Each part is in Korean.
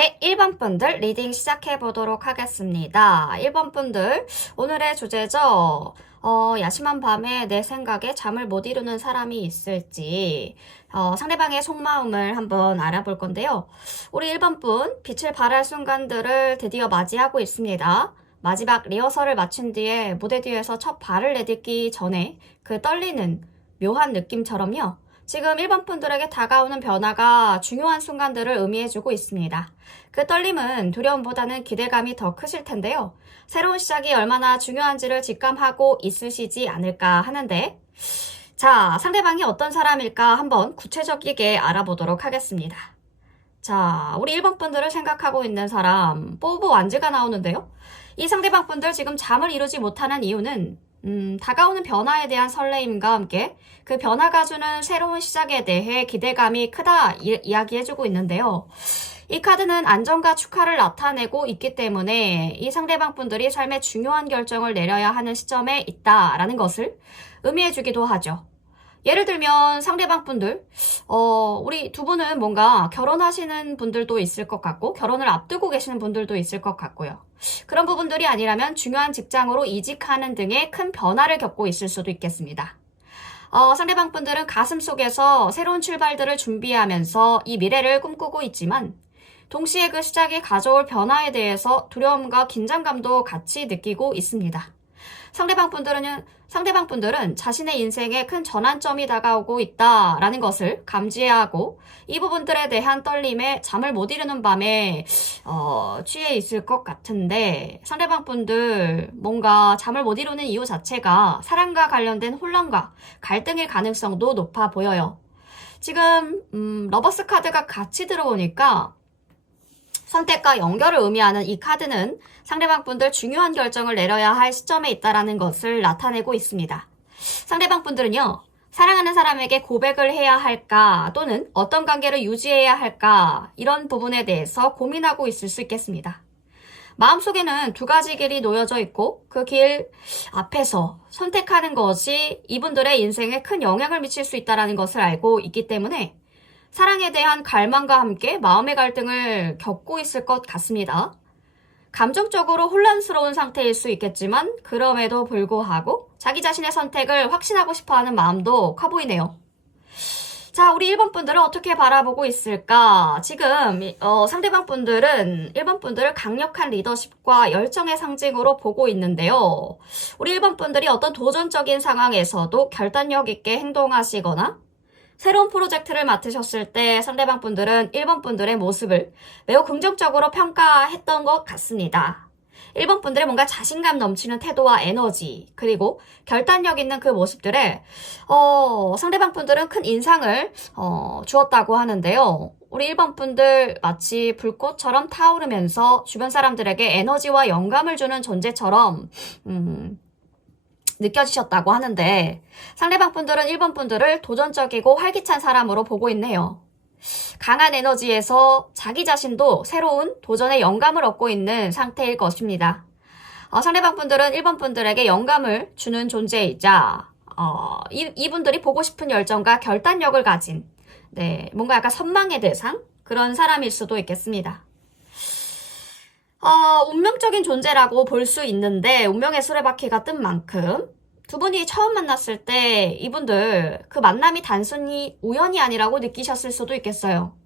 네, 1번 분들 리딩 시작해 보도록 하겠습니다. 1번 분들, 오늘의 주제죠. 야심한 밤에 내 생각에 잠을 못 이루는 사람이 있을지, 상대방의 속마음을 한번 알아볼 건데요. 우리 1번 분, 빛을 발할 순간들을 드디어 맞이하고 있습니다. 마지막 리허설을 마친 뒤에 무대 뒤에서 첫 발을 내딛기 전에 그 떨리는 묘한 느낌처럼요. 지금 1번 분들에게 다가오는 변화가 중요한 순간들을 의미해주고 있습니다. 그 떨림은 두려움보다는 기대감이 더 크실 텐데요. 새로운 시작이 얼마나 중요한지를 직감하고 있으시지 않을까 하는데, 자, 상대방이 어떤 사람일까 한번 구체적이게 알아보도록 하겠습니다. 자, 우리 1번 분들을 생각하고 있는 사람, 뽀브 완즈가 나오는데요. 이 상대방 분들 지금 잠을 이루지 못하는 이유는 다가오는 변화에 대한 설레임과 함께 그 변화가 주는 새로운 시작에 대해 기대감이 크다 이야기해주고 있는데요. 이 카드는 안정과 축하를 나타내고 있기 때문에 이 상대방 분들이 삶의 중요한 결정을 내려야 하는 시점에 있다라는 것을 의미해주기도 하죠. 예를 들면 상대방 분들, 우리 두 분은 뭔가 결혼하시는 분들도 있을 것 같고 결혼을 앞두고 계시는 분들도 있을 것 같고요. 그런 부분들이 아니라면 중요한 직장으로 이직하는 등의 큰 변화를 겪고 있을 수도 있겠습니다. 상대방 분들은 가슴 속에서 새로운 출발들을 준비하면서 이 미래를 꿈꾸고 있지만 동시에 그 시작이 가져올 변화에 대해서 두려움과 긴장감도 같이 느끼고 있습니다. 상대방 분들은 자신의 인생에 큰 전환점이 다가오고 있다라는 것을 감지해야 하고 이 부분들에 대한 떨림에 잠을 못 이루는 밤에 취해 있을 것 같은데 상대방 분들 뭔가 잠을 못 이루는 이유 자체가 사랑과 관련된 혼란과 갈등일 가능성도 높아 보여요. 지금 러버스 카드가 같이 들어오니까 선택과 연결을 의미하는 이 카드는 상대방 분들 중요한 결정을 내려야 할 시점에 있다는 것을 나타내고 있습니다. 상대방 분들은요, 사랑하는 사람에게 고백을 해야 할까 또는 어떤 관계를 유지해야 할까 이런 부분에 대해서 고민하고 있을 수 있겠습니다. 마음속에는 두 가지 길이 놓여져 있고 그 길 앞에서 선택하는 것이 이분들의 인생에 큰 영향을 미칠 수 있다는 것을 알고 있기 때문에 사랑에 대한 갈망과 함께 마음의 갈등을 겪고 있을 것 같습니다. 감정적으로 혼란스러운 상태일 수 있겠지만 그럼에도 불구하고 자기 자신의 선택을 확신하고 싶어하는 마음도 커 보이네요. 자, 우리 1번 분들은 어떻게 바라보고 있을까? 지금 상대방 분들은 1번 분들을 강력한 리더십과 열정의 상징으로 보고 있는데요. 우리 1번 분들이 어떤 도전적인 상황에서도 결단력 있게 행동하시거나 새로운 프로젝트를 맡으셨을 때 상대방 분들은 1번 분들의 모습을 매우 긍정적으로 평가했던 것 같습니다. 1번 분들의 뭔가 자신감 넘치는 태도와 에너지 그리고 결단력 있는 그 모습들에 상대방 분들은 큰 인상을 주었다고 하는데요. 우리 1번 분들 마치 불꽃처럼 타오르면서 주변 사람들에게 에너지와 영감을 주는 존재처럼 느껴지셨다고 하는데 상대방 분들은 1번 분들을 도전적이고 활기찬 사람으로 보고 있네요. 강한 에너지에서 자기 자신도 새로운 도전의 영감을 얻고 있는 상태일 것입니다. 상대방 분들은 1번 분들에게 영감을 주는 존재이자 이분들이 보고 싶은 열정과 결단력을 가진 뭔가 약간 선망의 대상? 그런 사람일 수도 있겠습니다. 운명적인 존재라고 볼 수 있는데 운명의 수레바퀴가 뜬 만큼 두 분이 처음 만났을 때 이분들 그 만남이 단순히 우연이 아니라고 느끼셨을 수도 있겠어요.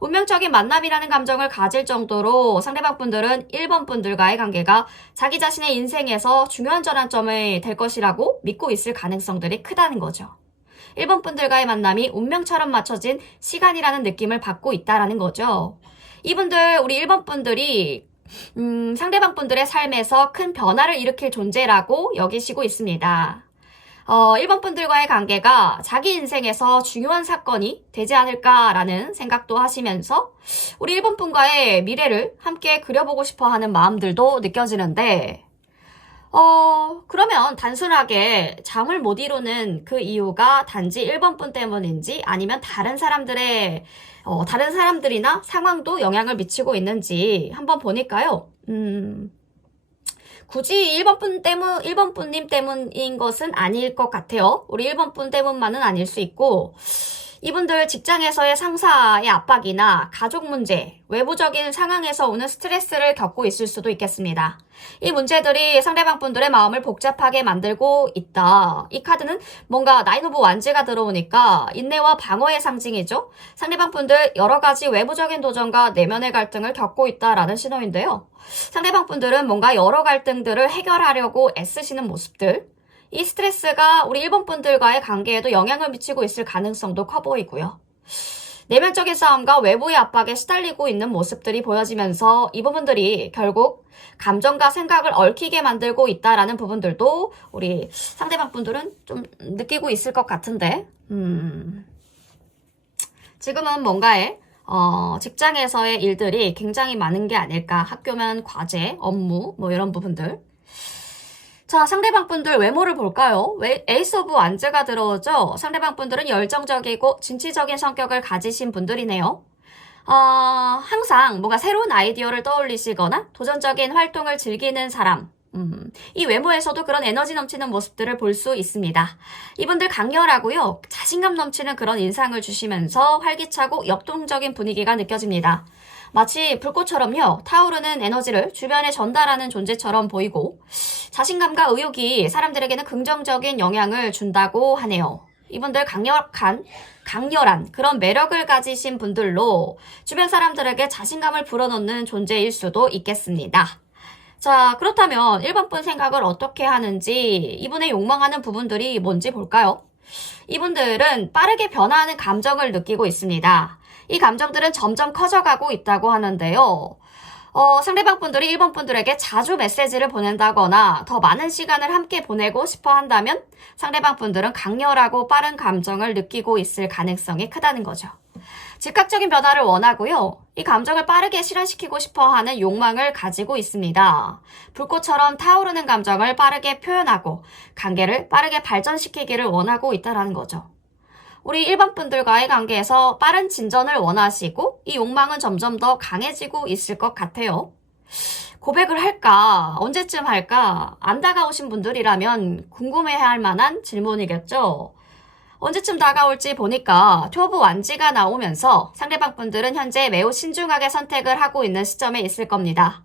운명적인 만남이라는 감정을 가질 정도로 상대방 분들은 1번 분들과의 관계가 자기 자신의 인생에서 중요한 전환점이 될 것이라고 믿고 있을 가능성들이 크다는 거죠. 1번 분들과의 만남이 운명처럼 맞춰진 시간이라는 느낌을 받고 있다는 거죠. 이분들, 우리 1번 분들이 상대방 분들의 삶에서 큰 변화를 일으킬 존재라고 여기시고 있습니다. 1번 분들과의 관계가 자기 인생에서 중요한 사건이 되지 않을까라는 생각도 하시면서 우리 1번 분과의 미래를 함께 그려보고 싶어 하는 마음들도 느껴지는데 그러면 단순하게 잠을 못 이루는 그 이유가 단지 1번 분 때문인지 아니면 다른 사람들이나 상황도 영향을 미치고 있는지 한번 보니까요. 굳이 1번 분님 때문인 것은 아닐 것 같아요. 우리 1번 분 때문만은 아닐 수 있고 이분들 직장에서의 상사의 압박이나 가족 문제, 외부적인 상황에서 오는 스트레스를 겪고 있을 수도 있겠습니다. 이 문제들이 상대방 분들의 마음을 복잡하게 만들고 있다. 이 카드는 뭔가 나인 오브 완즈가 들어오니까 인내와 방어의 상징이죠. 상대방 분들 여러 가지 외부적인 도전과 내면의 갈등을 겪고 있다라는 신호인데요. 상대방 분들은 뭔가 여러 갈등들을 해결하려고 애쓰시는 모습들, 이 스트레스가 우리 1번 분들과의 관계에도 영향을 미치고 있을 가능성도 커 보이고요. 내면적인 싸움과 외부의 압박에 시달리고 있는 모습들이 보여지면서 이 부분들이 결국 감정과 생각을 얽히게 만들고 있다라는 부분들도 우리 상대방 분들은 좀 느끼고 있을 것 같은데 지금은 뭔가의 직장에서의 일들이 굉장히 많은 게 아닐까. 학교면 과제, 업무 뭐 이런 부분들. 자, 상대방 분들 외모를 볼까요? 에이스 오브 완즈가 들어오죠? 상대방 분들은 열정적이고 진취적인 성격을 가지신 분들이네요. 항상 뭔가 새로운 아이디어를 떠올리시거나 도전적인 활동을 즐기는 사람. 이 외모에서도 그런 에너지 넘치는 모습들을 볼 수 있습니다. 이분들 강렬하고요. 자신감 넘치는 그런 인상을 주시면서 활기차고 역동적인 분위기가 느껴집니다. 마치 불꽃처럼요. 타오르는 에너지를 주변에 전달하는 존재처럼 보이고 자신감과 의욕이 사람들에게는 긍정적인 영향을 준다고 하네요. 이분들 강렬한 그런 매력을 가지신 분들로 주변 사람들에게 자신감을 불어넣는 존재일 수도 있겠습니다. 자, 그렇다면 1번 분 생각을 어떻게 하는지 이분의 욕망하는 부분들이 뭔지 볼까요? 이분들은 빠르게 변화하는 감정을 느끼고 있습니다. 이 감정들은 점점 커져가고 있다고 하는데요. 상대방 분들이 1번 분들에게 자주 메시지를 보낸다거나 더 많은 시간을 함께 보내고 싶어 한다면 상대방 분들은 강렬하고 빠른 감정을 느끼고 있을 가능성이 크다는 거죠. 즉각적인 변화를 원하고요. 이 감정을 빠르게 실현시키고 싶어 하는 욕망을 가지고 있습니다. 불꽃처럼 타오르는 감정을 빠르게 표현하고 관계를 빠르게 발전시키기를 원하고 있다는 거죠. 우리 1번 분들과의 관계에서 빠른 진전을 원하시고 이 욕망은 점점 더 강해지고 있을 것 같아요. 고백을 할까? 언제쯤 할까? 안 다가오신 분들이라면 궁금해할 만한 질문이겠죠? 언제쯤 다가올지 보니까 투 오브 완즈가 나오면서 상대방 분들은 현재 매우 신중하게 선택을 하고 있는 시점에 있을 겁니다.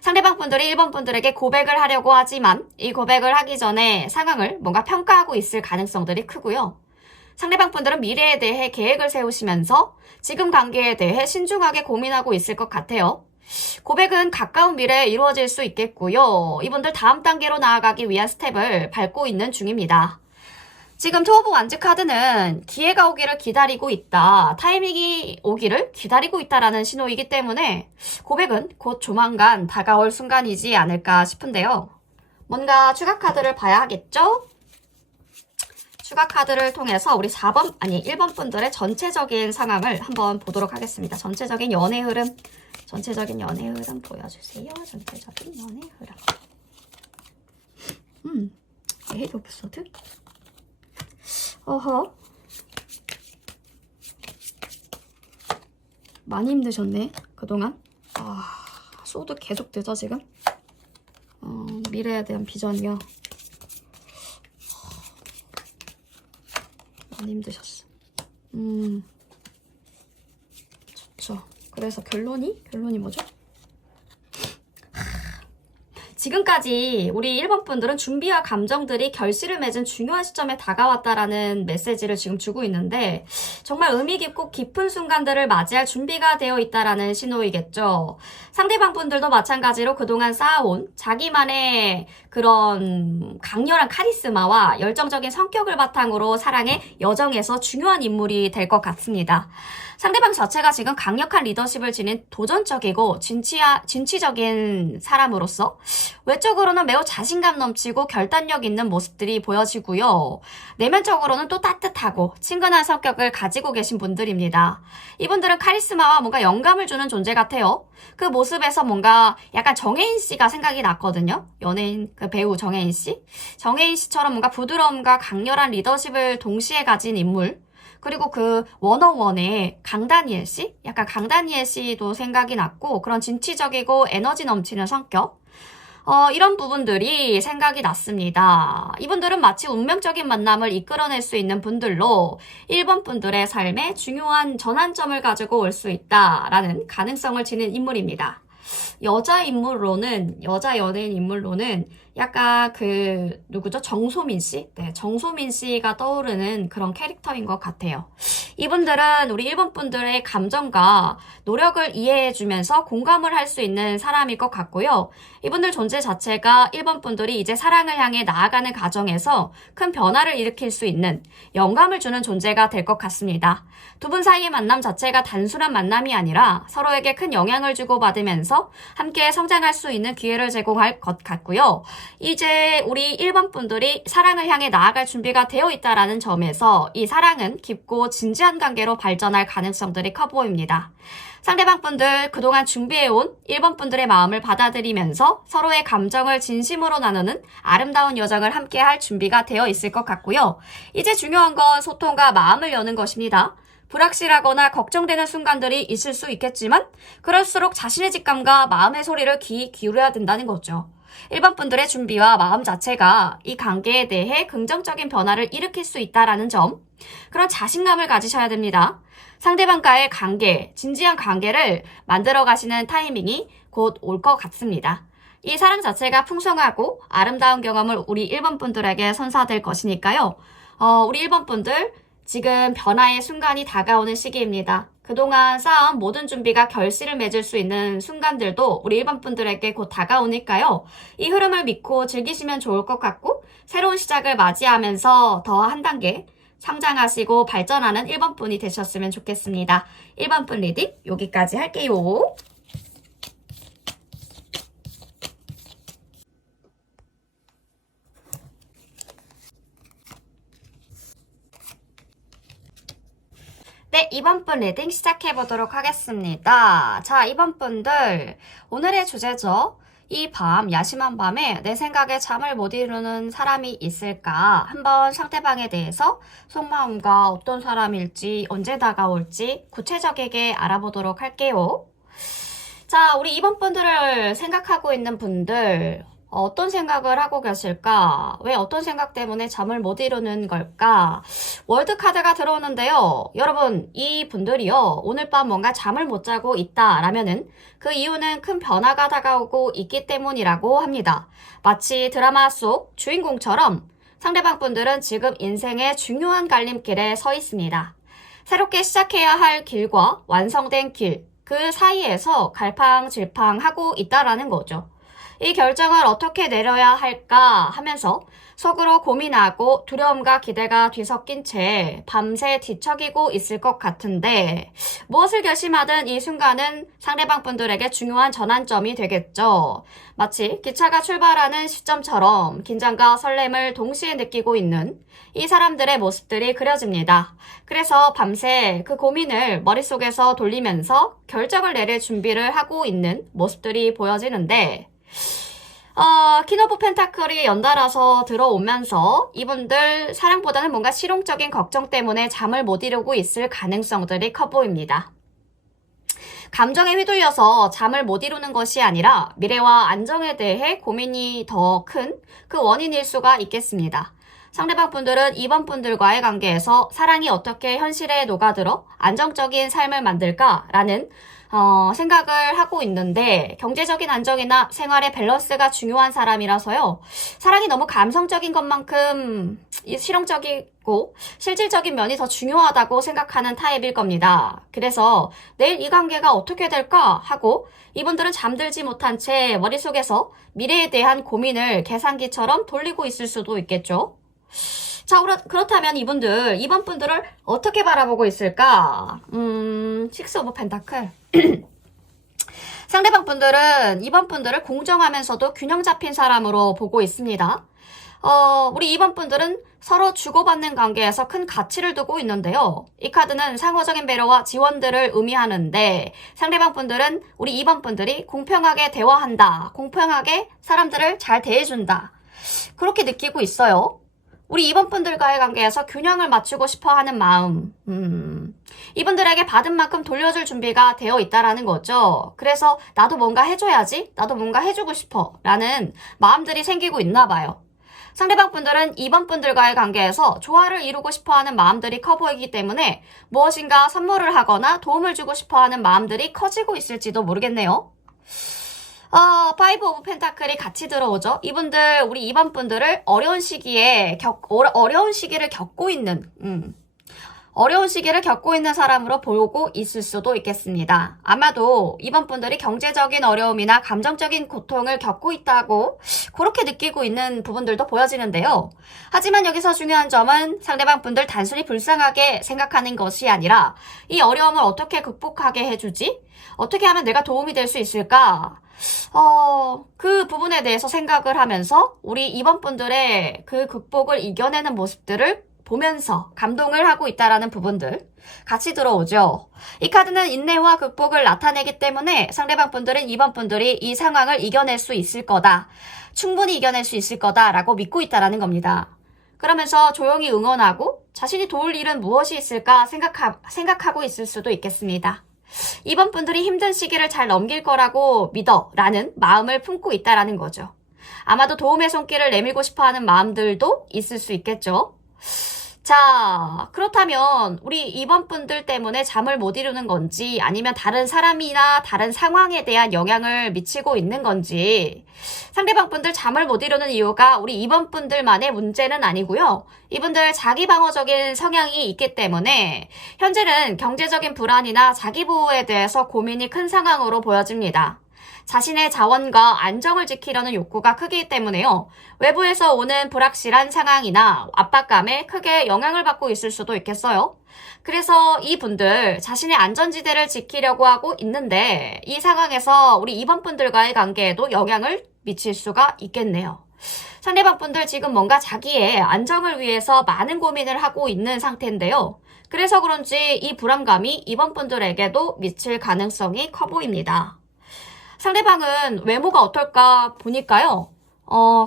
상대방 분들이 1번 분들에게 고백을 하려고 하지만 이 고백을 하기 전에 상황을 뭔가 평가하고 있을 가능성들이 크고요. 상대방 분들은 미래에 대해 계획을 세우시면서 지금 관계에 대해 신중하게 고민하고 있을 것 같아요. 고백은 가까운 미래에 이루어질 수 있겠고요. 이분들 다음 단계로 나아가기 위한 스텝을 밟고 있는 중입니다. 지금 투 오브 완즈 카드는 기회가 오기를 기다리고 있다. 타이밍이 오기를 기다리고 있다라는 신호이기 때문에 고백은 곧 조만간 다가올 순간이지 않을까 싶은데요. 뭔가 추가 카드를 봐야 하겠죠? 추가 카드를 통해서 우리 1번 분들의 전체적인 상황을 한번 보도록 하겠습니다. 전체적인 연애 흐름 보여주세요. 전체적인 연애 흐름. 에이드 오브 소드? 어허. 많이 힘드셨네, 그동안. 소드 계속 되죠, 지금? 미래에 대한 비전이요. 많이 힘드셨어. 좋죠. 그래서 결론이 뭐죠? 지금까지 우리 1번 분들은 준비와 감정들이 결실을 맺은 중요한 시점에 다가왔다라는 메시지를 지금 주고 있는데 정말 의미 깊고 깊은 순간들을 맞이할 준비가 되어 있다라는 신호이겠죠. 상대방 분들도 마찬가지로 그동안 쌓아온 자기만의 그런 강렬한 카리스마와 열정적인 성격을 바탕으로 사랑의 여정에서 중요한 인물이 될 것 같습니다. 상대방 자체가 지금 강력한 리더십을 지닌 도전적이고 진취적인 사람으로서 외적으로는 매우 자신감 넘치고 결단력 있는 모습들이 보여지고요. 내면적으로는 또 따뜻하고 친근한 성격을 가지고 계신 분들입니다. 이분들은 카리스마와 뭔가 영감을 주는 존재 같아요. 그 모습에서 뭔가 약간 정혜인 씨가 생각이 났거든요. 연예인 그 배우 정혜인 씨. 정혜인 씨처럼 뭔가 부드러움과 강렬한 리더십을 동시에 가진 인물. 그리고 그 워너원의 강다니엘 씨? 약간 강다니엘 씨도 생각이 났고 그런 진취적이고 에너지 넘치는 성격. 이런 부분들이 생각이 났습니다. 이분들은 마치 운명적인 만남을 이끌어낼 수 있는 분들로 1번 분들의 삶에 중요한 전환점을 가지고 올 수 있다라는 가능성을 지닌 인물입니다. 여자 연예인 인물로는 약간 누구죠? 정소민 씨? 네, 정소민 씨가 떠오르는 그런 캐릭터인 것 같아요. 이분들은 우리 1번 분들의 감정과 노력을 이해해주면서 공감을 할 수 있는 사람일 것 같고요. 이분들 존재 자체가 1번 분들이 이제 사랑을 향해 나아가는 과정에서 큰 변화를 일으킬 수 있는 영감을 주는 존재가 될 것 같습니다. 두 분 사이의 만남 자체가 단순한 만남이 아니라 서로에게 큰 영향을 주고받으면서 함께 성장할 수 있는 기회를 제공할 것 같고요. 이제 우리 1번 분들이 사랑을 향해 나아갈 준비가 되어 있다는 점에서 이 사랑은 깊고 진지한 관계로 발전할 가능성들이 커 보입니다. 상대방 분들 그동안 준비해온 1번 분들의 마음을 받아들이면서 서로의 감정을 진심으로 나누는 아름다운 여정을 함께할 준비가 되어 있을 것 같고요. 이제 중요한 건 소통과 마음을 여는 것입니다. 불확실하거나 걱정되는 순간들이 있을 수 있겠지만 그럴수록 자신의 직감과 마음의 소리를 귀 기울여야 된다는 거죠. 1번 분들의 준비와 마음 자체가 이 관계에 대해 긍정적인 변화를 일으킬 수 있다는 점, 그런 자신감을 가지셔야 됩니다. 상대방과의 관계, 진지한 관계를 만들어 가시는 타이밍이 곧 올 것 같습니다. 이 사랑 자체가 풍성하고 아름다운 경험을 우리 1번 분들에게 선사될 것이니까요. 우리 1번 분들 지금 변화의 순간이 다가오는 시기입니다. 그동안 쌓은 모든 준비가 결실을 맺을 수 있는 순간들도 우리 1번 분들에게 곧 다가오니까요. 이 흐름을 믿고 즐기시면 좋을 것 같고 새로운 시작을 맞이하면서 더 한 단계 성장하시고 발전하는 1번 분이 되셨으면 좋겠습니다. 1번 분 리딩 여기까지 할게요. 네, 2번 분 리딩 시작해보도록 하겠습니다. 자, 2번 분들, 오늘의 주제죠. 이 밤, 야심한 밤에 내 생각에 잠을 못 이루는 사람이 있을까? 한번 상대방에 대해서 속마음과 어떤 사람일지, 언제 다가올지 구체적이게 알아보도록 할게요. 자, 우리 2번 분들을 생각하고 있는 분들, 어떤 생각을 하고 계실까? 왜 어떤 생각 때문에 잠을 못 이루는 걸까? 월드카드가 들어오는데요. 여러분, 이 분들이요. 오늘 밤 뭔가 잠을 못 자고 있다라면은 그 이유는 큰 변화가 다가오고 있기 때문이라고 합니다. 마치 드라마 속 주인공처럼 상대방 분들은 지금 인생의 중요한 갈림길에 서 있습니다. 새롭게 시작해야 할 길과 완성된 길, 그 사이에서 갈팡질팡하고 있다라는 거죠. 이 결정을 어떻게 내려야 할까 하면서 속으로 고민하고 두려움과 기대가 뒤섞인 채 밤새 뒤척이고 있을 것 같은데 무엇을 결심하든 이 순간은 상대방 분들에게 중요한 전환점이 되겠죠. 마치 기차가 출발하는 시점처럼 긴장과 설렘을 동시에 느끼고 있는 이 사람들의 모습들이 그려집니다. 그래서 밤새 그 고민을 머릿속에서 돌리면서 결정을 내릴 준비를 하고 있는 모습들이 보여지는데 퀸 오브 펜타클이 연달아서 들어오면서 이분들 사랑보다는 뭔가 실용적인 걱정 때문에 잠을 못 이루고 있을 가능성들이 커 보입니다. 감정에 휘둘려서 잠을 못 이루는 것이 아니라 미래와 안정에 대해 고민이 더 큰 그 원인일 수가 있겠습니다. 상대방 분들은 2번 분들과의 관계에서 사랑이 어떻게 현실에 녹아들어 안정적인 삶을 만들까라는 생각을 하고 있는데 경제적인 안정이나 생활의 밸런스가 중요한 사람이라서요. 사랑이 너무 감성적인 것만큼 실용적이고 실질적인 면이 더 중요하다고 생각하는 타입일 겁니다. 그래서 내일 이 관계가 어떻게 될까 하고 이분들은 잠들지 못한 채 머릿속에서 미래에 대한 고민을 계산기처럼 돌리고 있을 수도 있겠죠. 자, 그렇다면 이번 분들을 어떻게 바라보고 있을까? 식스 오브 펜타클. 상대방 분들은 이번 분들을 공정하면서도 균형 잡힌 사람으로 보고 있습니다. 우리 이번 분들은 서로 주고받는 관계에서 큰 가치를 두고 있는데요. 이 카드는 상호적인 배려와 지원들을 의미하는데 상대방 분들은 우리 이번 분들이 공평하게 대화한다. 공평하게 사람들을 잘 대해준다. 그렇게 느끼고 있어요. 우리 2번 분들과의 관계에서 균형을 맞추고 싶어 하는 마음. 이분들에게 받은 만큼 돌려줄 준비가 되어 있다라는 거죠. 그래서 나도 뭔가 해줘야지, 나도 뭔가 해주고 싶어 라는 마음들이 생기고 있나 봐요. 상대방 분들은 이번 분들과의 관계에서 조화를 이루고 싶어하는 마음들이 커 보이기 때문에 무엇인가 선물을 하거나 도움을 주고 싶어하는 마음들이 커지고 있을지도 모르겠네요. 파이브 오브 펜타클이 같이 들어오죠. 이분들, 우리 2번 분들을 어려운 시기를 겪고 있는, 어려운 시기를 겪고 있는 사람으로 보고 있을 수도 있겠습니다. 아마도 이번 분들이 경제적인 어려움이나 감정적인 고통을 겪고 있다고 그렇게 느끼고 있는 부분들도 보여지는데요. 하지만 여기서 중요한 점은 상대방 분들 단순히 불쌍하게 생각하는 것이 아니라 이 어려움을 어떻게 극복하게 해주지? 어떻게 하면 내가 도움이 될 수 있을까? 그 부분에 대해서 생각을 하면서 우리 이번 분들의 그 극복을 이겨내는 모습들을 보면서 감동을 하고 있다라는 부분들 같이 들어오죠. 이 카드는 인내와 극복을 나타내기 때문에 상대방 분들은 이번 분들이 이 상황을 이겨낼 수 있을 거다. 충분히 이겨낼 수 있을 거다라고 믿고 있다라는 겁니다. 그러면서 조용히 응원하고 자신이 도울 일은 무엇이 있을까 생각하고 있을 수도 있겠습니다. 이번 분들이 힘든 시기를 잘 넘길 거라고 믿어 라는 마음을 품고 있다라는 거죠. 아마도 도움의 손길을 내밀고 싶어하는 마음들도 있을 수 있겠죠. 자, 그렇다면 우리 이번 분들 때문에 잠을 못 이루는 건지 아니면 다른 사람이나 다른 상황에 대한 영향을 미치고 있는 건지 상대방 분들 잠을 못 이루는 이유가 우리 이번 분들만의 문제는 아니고요. 이분들 자기 방어적인 성향이 있기 때문에 현재는 경제적인 불안이나 자기 보호에 대해서 고민이 큰 상황으로 보여집니다. 자신의 자원과 안정을 지키려는 욕구가 크기 때문에요. 외부에서 오는 불확실한 상황이나 압박감에 크게 영향을 받고 있을 수도 있겠어요. 그래서 이분들 자신의 안전지대를 지키려고 하고 있는데 이 상황에서 우리 이번 분들과의 관계에도 영향을 미칠 수가 있겠네요. 상대방 분들 지금 뭔가 자기의 안정을 위해서 많은 고민을 하고 있는 상태인데요. 그래서 그런지 이 불안감이 이번 분들에게도 미칠 가능성이 커 보입니다. 상대방은 외모가 어떨까 보니까요.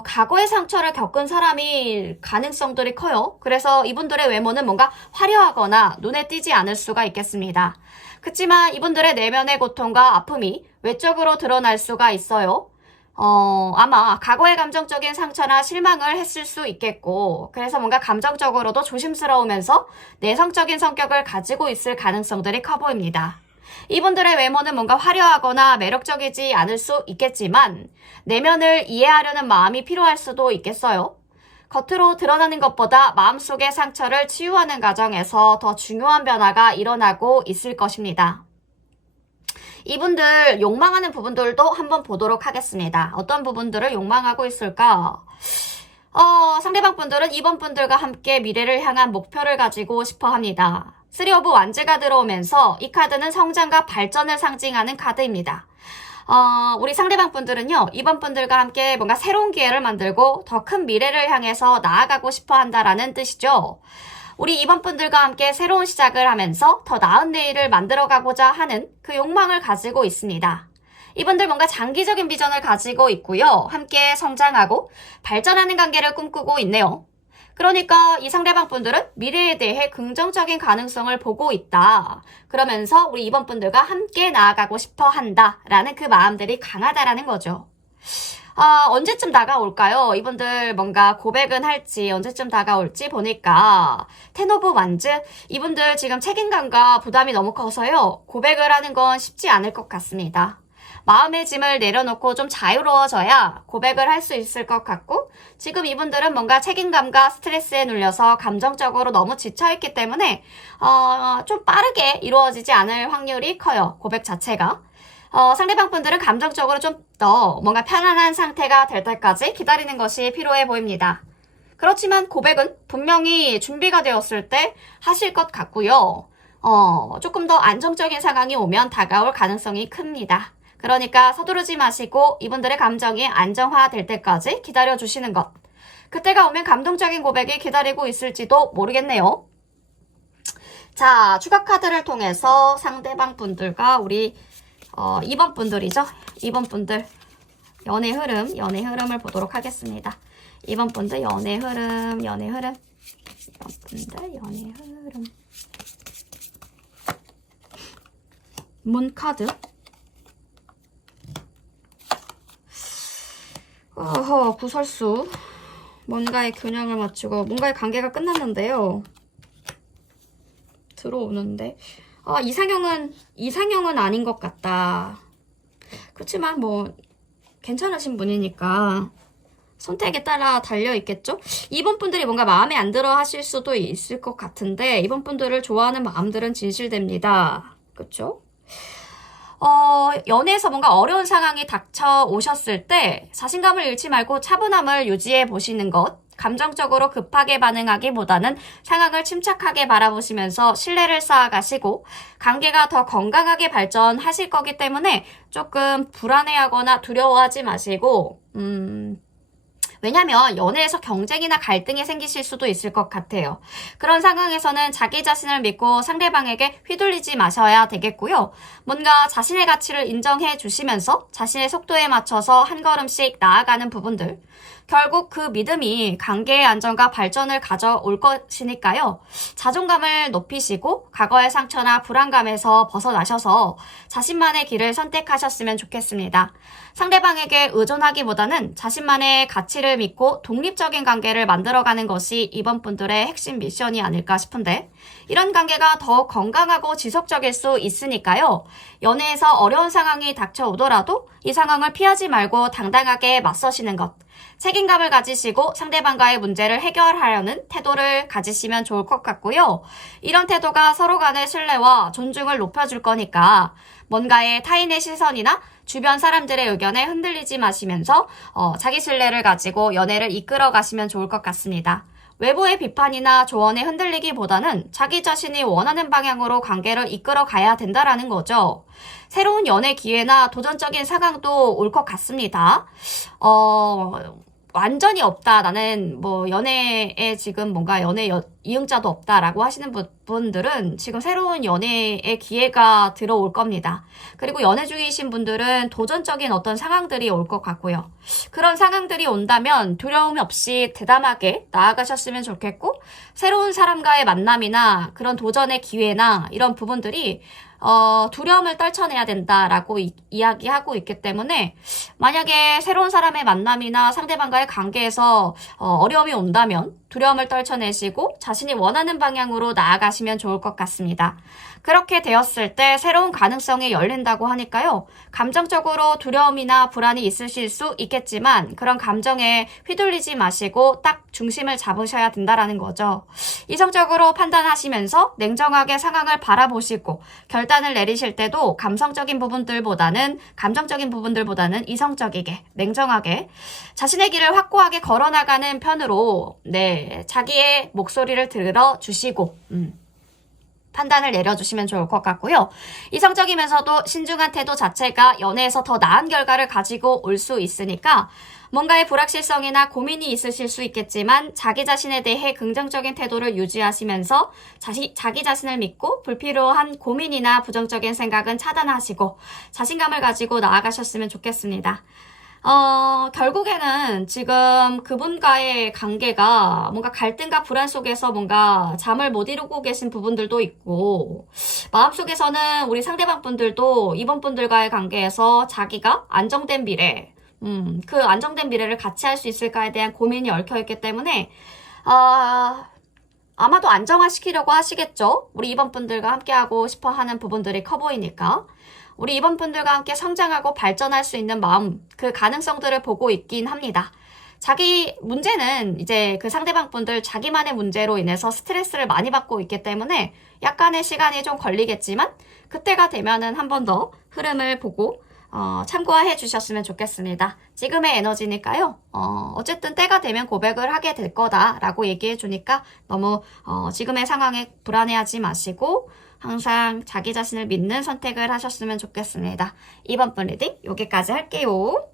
과거의 상처를 겪은 사람이 가능성들이 커요. 그래서 이분들의 외모는 뭔가 화려하거나 눈에 띄지 않을 수가 있겠습니다. 그렇지만 이분들의 내면의 고통과 아픔이 외적으로 드러날 수가 있어요. 아마 과거의 감정적인 상처나 실망을 했을 수 있겠고, 그래서 뭔가 감정적으로도 조심스러우면서 내성적인 성격을 가지고 있을 가능성들이 커 보입니다. 이분들의 외모는 뭔가 화려하거나 매력적이지 않을 수 있겠지만 내면을 이해하려는 마음이 필요할 수도 있겠어요. 겉으로 드러나는 것보다 마음속의 상처를 치유하는 과정에서 더 중요한 변화가 일어나고 있을 것입니다. 이분들 욕망하는 부분들도 한번 보도록 하겠습니다. 어떤 부분들을 욕망하고 있을까? 상대방 분들은 이번 분들과 함께 미래를 향한 목표를 가지고 싶어 합니다. 3 오브 완즈가 들어오면서 이 카드는 성장과 발전을 상징하는 카드입니다. 우리 상대방 분들은요, 이번 분들과 함께 뭔가 새로운 기회를 만들고 더 큰 미래를 향해서 나아가고 싶어 한다라는 뜻이죠. 우리 이번 분들과 함께 새로운 시작을 하면서 더 나은 내일을 만들어가고자 하는 그 욕망을 가지고 있습니다. 이분들 뭔가 장기적인 비전을 가지고 있고요. 함께 성장하고 발전하는 관계를 꿈꾸고 있네요. 그러니까 이 상대방 분들은 미래에 대해 긍정적인 가능성을 보고 있다. 그러면서 우리 이번 분들과 함께 나아가고 싶어 한다라는 그 마음들이 강하다라는 거죠. 언제쯤 다가올까요? 이분들 뭔가 고백은 할지 언제쯤 다가올지 보니까 10 오브 완즈 이분들 지금 책임감과 부담이 너무 커서요. 고백을 하는 건 쉽지 않을 것 같습니다. 마음의 짐을 내려놓고 좀 자유로워져야 고백을 할 수 있을 것 같고 지금 이분들은 뭔가 책임감과 스트레스에 눌려서 감정적으로 너무 지쳐있기 때문에 좀 빠르게 이루어지지 않을 확률이 커요. 고백 자체가. 상대방 분들은 감정적으로 좀 더 뭔가 편안한 상태가 될 때까지 기다리는 것이 필요해 보입니다. 그렇지만 고백은 분명히 준비가 되었을 때 하실 것 같고요. 조금 더 안정적인 상황이 오면 다가올 가능성이 큽니다. 그러니까 서두르지 마시고 이분들의 감정이 안정화될 때까지 기다려주시는 것. 그때가 오면 감동적인 고백이 기다리고 있을지도 모르겠네요. 자, 추가 카드를 통해서 상대방 분들과 우리 2번 분들이죠. 2번 분들 연애 흐름을 보도록 하겠습니다. 2번 분들 연애 흐름. 2번 분들 연애 흐름. 문 카드. 어허, 구설수. 뭔가의 균형을 맞추고 뭔가의 관계가 끝났는데요. 들어오는데 이상형은 아닌 것 같다. 그렇지만 뭐 괜찮으신 분이니까 선택에 따라 달려있겠죠? 이번 분들이 뭔가 마음에 안 들어 하실 수도 있을 것 같은데 이번 분들을 좋아하는 마음들은 진실됩니다. 그쵸? 연애에서 뭔가 어려운 상황이 닥쳐오셨을 때 자신감을 잃지 말고 차분함을 유지해 보시는 것, 감정적으로 급하게 반응하기보다는 상황을 침착하게 바라보시면서 신뢰를 쌓아가시고 관계가 더 건강하게 발전하실 거기 때문에 조금 불안해하거나 두려워하지 마시고 왜냐면 연애에서 경쟁이나 갈등이 생기실 수도 있을 것 같아요. 그런 상황에서는 자기 자신을 믿고 상대방에게 휘둘리지 마셔야 되겠고요. 뭔가 자신의 가치를 인정해 주시면서 자신의 속도에 맞춰서 한 걸음씩 나아가는 부분들. 결국 그 믿음이 관계의 안정과 발전을 가져올 것이니까요. 자존감을 높이시고 과거의 상처나 불안감에서 벗어나셔서 자신만의 길을 선택하셨으면 좋겠습니다. 상대방에게 의존하기보다는 자신만의 가치를 믿고 독립적인 관계를 만들어가는 것이 이번 분들의 핵심 미션이 아닐까 싶은데 이런 관계가 더 건강하고 지속적일 수 있으니까요. 연애에서 어려운 상황이 닥쳐오더라도 이 상황을 피하지 말고 당당하게 맞서시는 것. 책임감을 가지시고 상대방과의 문제를 해결하려는 태도를 가지시면 좋을 것 같고요. 이런 태도가 서로 간의 신뢰와 존중을 높여줄 거니까 뭔가의 타인의 시선이나 주변 사람들의 의견에 흔들리지 마시면서 자기 신뢰를 가지고 연애를 이끌어 가시면 좋을 것 같습니다. 외부의 비판이나 조언에 흔들리기보다는 자기 자신이 원하는 방향으로 관계를 이끌어 가야 된다라는 거죠. 새로운 연애 기회나 도전적인 상황도 올 것 같습니다. 완전히 없다. 나는 뭐 연애에 지금 뭔가 이응자도 없다라고 하시는 분들은 지금 새로운 연애의 기회가 들어올 겁니다. 그리고 연애 중이신 분들은 도전적인 어떤 상황들이 올 것 같고요. 그런 상황들이 온다면 두려움 없이 대담하게 나아가셨으면 좋겠고 새로운 사람과의 만남이나 그런 도전의 기회나 이런 부분들이 두려움을 떨쳐내야 된다라고 이야기하고 있기 때문에 만약에 새로운 사람의 만남이나 상대방과의 관계에서 어려움이 온다면 두려움을 떨쳐내시고 자신이 원하는 방향으로 나아가시면 좋을 것 같습니다. 그렇게 되었을 때 새로운 가능성이 열린다고 하니까요. 감정적으로 두려움이나 불안이 있으실 수 있겠지만 그런 감정에 휘둘리지 마시고 딱 중심을 잡으셔야 된다라는 거죠. 이성적으로 판단하시면서 냉정하게 상황을 바라보시고 결단을 내리실 때도 감정적인 부분들보다는 이성적이게 냉정하게 자신의 길을 확고하게 걸어나가는 편으로 자기의 목소리를 들어주시고 판단을 내려주시면 좋을 것 같고요. 이성적이면서도 신중한 태도 자체가 연애에서 더 나은 결과를 가지고 올 수 있으니까 뭔가의 불확실성이나 고민이 있으실 수 있겠지만 자기 자신에 대해 긍정적인 태도를 유지하시면서 자기 자신을 믿고 불필요한 고민이나 부정적인 생각은 차단하시고 자신감을 가지고 나아가셨으면 좋겠습니다. 결국에는 지금 그분과의 관계가 뭔가 갈등과 불안 속에서 뭔가 잠을 못 이루고 계신 부분들도 있고, 마음속에서는 우리 상대방 분들도 이번 분들과의 관계에서 자기가 안정된 미래, 그 안정된 미래를 같이 할 수 있을까에 대한 고민이 얽혀있기 때문에, 아마도 안정화시키려고 하시겠죠? 우리 이번 분들과 함께하고 싶어 하는 부분들이 커 보이니까. 우리 이번 분들과 함께 성장하고 발전할 수 있는 마음, 그 가능성들을 보고 있긴 합니다. 자기 문제는 이제 그 상대방 분들 자기만의 문제로 인해서 스트레스를 많이 받고 있기 때문에 약간의 시간이 좀 걸리겠지만 그때가 되면은 한 번 더 흐름을 보고 참고해 주셨으면 좋겠습니다. 지금의 에너지니까요. 어쨌든 때가 되면 고백을 하게 될 거다라고 얘기해 주니까 너무 지금의 상황에 불안해하지 마시고 항상 자기 자신을 믿는 선택을 하셨으면 좋겠습니다. 이번 분 리딩 여기까지 할게요.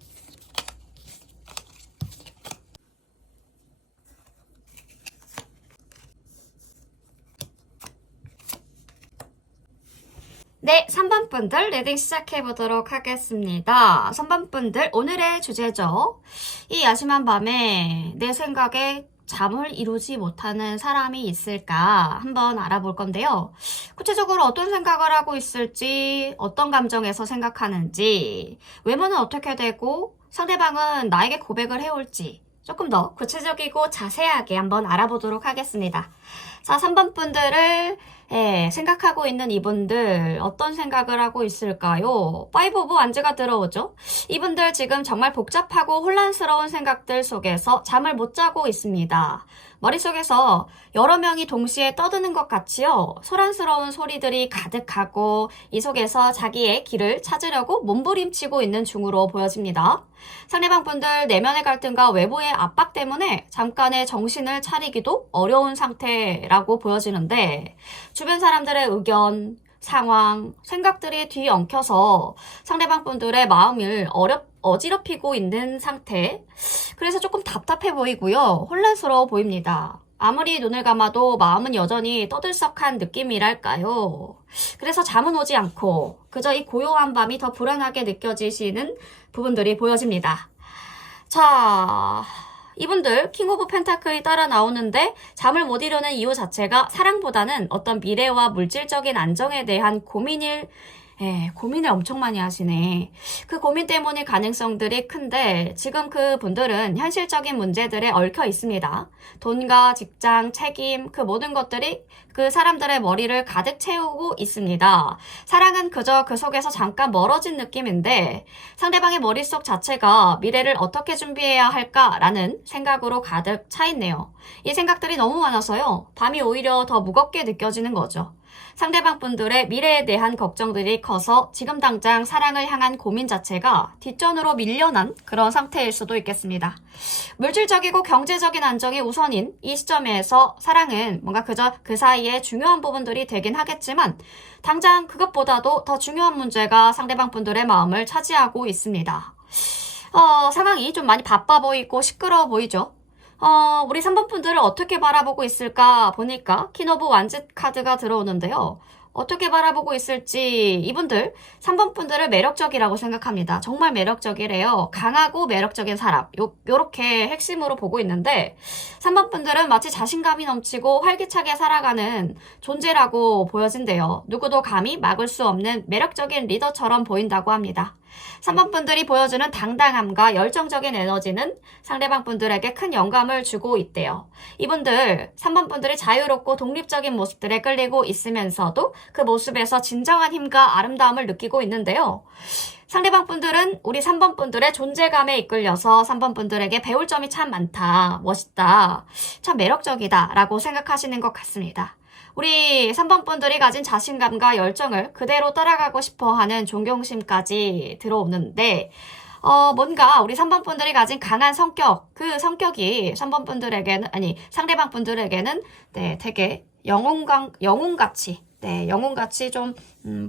네, 3번 분들 리딩 시작해 보도록 하겠습니다. 3번 분들 오늘의 주제죠. 이 야심한 밤에 내 생각에 잠을 이루지 못하는 사람이 있을까 한번 알아볼 건데요. 구체적으로 어떤 생각을 하고 있을지, 어떤 감정에서 생각하는지, 외모는 어떻게 되고 상대방은 나에게 고백을 해올지 조금 더 구체적이고 자세하게 한번 알아보도록 하겠습니다. 자, 3번 분들을 생각하고 있는 이분들 어떤 생각을 하고 있을까요? 5 오브 완즈가 들어오죠. 이분들 지금 정말 복잡하고 혼란스러운 생각들 속에서 잠을 못 자고 있습니다. 머릿속에서 여러 명이 동시에 떠드는 것 같이요. 소란스러운 소리들이 가득하고 이 속에서 자기의 길을 찾으려고 몸부림치고 있는 중으로 보여집니다. 상대방 분들 내면의 갈등과 외부의 압박 때문에 잠깐의 정신을 차리기도 어려운 상태라고 보여지는데 주변 사람들의 의견, 상황, 생각들이 뒤엉켜서 상대방 분들의 마음을 어지럽히고 있는 상태. 그래서 조금 답답해 보이고요. 혼란스러워 보입니다. 아무리 눈을 감아도 마음은 여전히 떠들썩한 느낌이랄까요. 그래서 잠은 오지 않고 그저 이 고요한 밤이 더 불안하게 느껴지시는 부분들이 보여집니다. 자, 이분들 킹 오브 펜타클이 따라 나오는데 잠을 못 이루는 이유 자체가 사랑보다는 어떤 미래와 물질적인 안정에 대한 고민을 엄청 많이 하시네. 그 고민 때문에 가능성들이 큰데 지금 그 분들은 현실적인 문제들에 얽혀 있습니다. 돈과 직장, 책임, 그 모든 것들이 그 사람들의 머리를 가득 채우고 있습니다. 사랑은 그저 그 속에서 잠깐 멀어진 느낌인데 상대방의 머릿속 자체가 미래를 어떻게 준비해야 할까라는 생각으로 가득 차 있네요. 이 생각들이 너무 많아서요. 밤이 오히려 더 무겁게 느껴지는 거죠. 상대방 분들의 미래에 대한 걱정들이 커서 지금 당장 사랑을 향한 고민 자체가 뒷전으로 밀려난 그런 상태일 수도 있겠습니다. 물질적이고 경제적인 안정이 우선인 이 시점에서 사랑은 뭔가 그저 그 사이에 중요한 부분들이 되긴 하겠지만 당장 그것보다도 더 중요한 문제가 상대방 분들의 마음을 차지하고 있습니다. 상황이 좀 많이 바빠 보이고 시끄러워 보이죠? 우리 3번 분들을 어떻게 바라보고 있을까 보니까 퀸 오브 완즈 카드가 들어오는데요. 어떻게 바라보고 있을지 이분들 3번 분들을 매력적이라고 생각합니다. 정말 매력적이래요. 강하고 매력적인 사람 요렇게 핵심으로 보고 있는데 3번 분들은 마치 자신감이 넘치고 활기차게 살아가는 존재라고 보여진대요. 누구도 감히 막을 수 없는 매력적인 리더처럼 보인다고 합니다. 3번 분들이 보여주는 당당함과 열정적인 에너지는 상대방 분들에게 큰 영감을 주고 있대요. 이분들 3번 분들이 자유롭고 독립적인 모습들에 끌리고 있으면서도 그 모습에서 진정한 힘과 아름다움을 느끼고 있는데요. 상대방 분들은 우리 3번 분들의 존재감에 이끌려서 3번 분들에게 배울 점이 참 많다, 멋있다, 참 매력적이다 라고 생각하시는 것 같습니다. 우리 3번 분들이 가진 자신감과 열정을 그대로 따라가고 싶어하는 존경심까지 들어오는데 뭔가 우리 3번 분들이 가진 강한 성격, 그 성격이 3번 분들에게는 상대방 분들에게는 되게 영웅같이 좀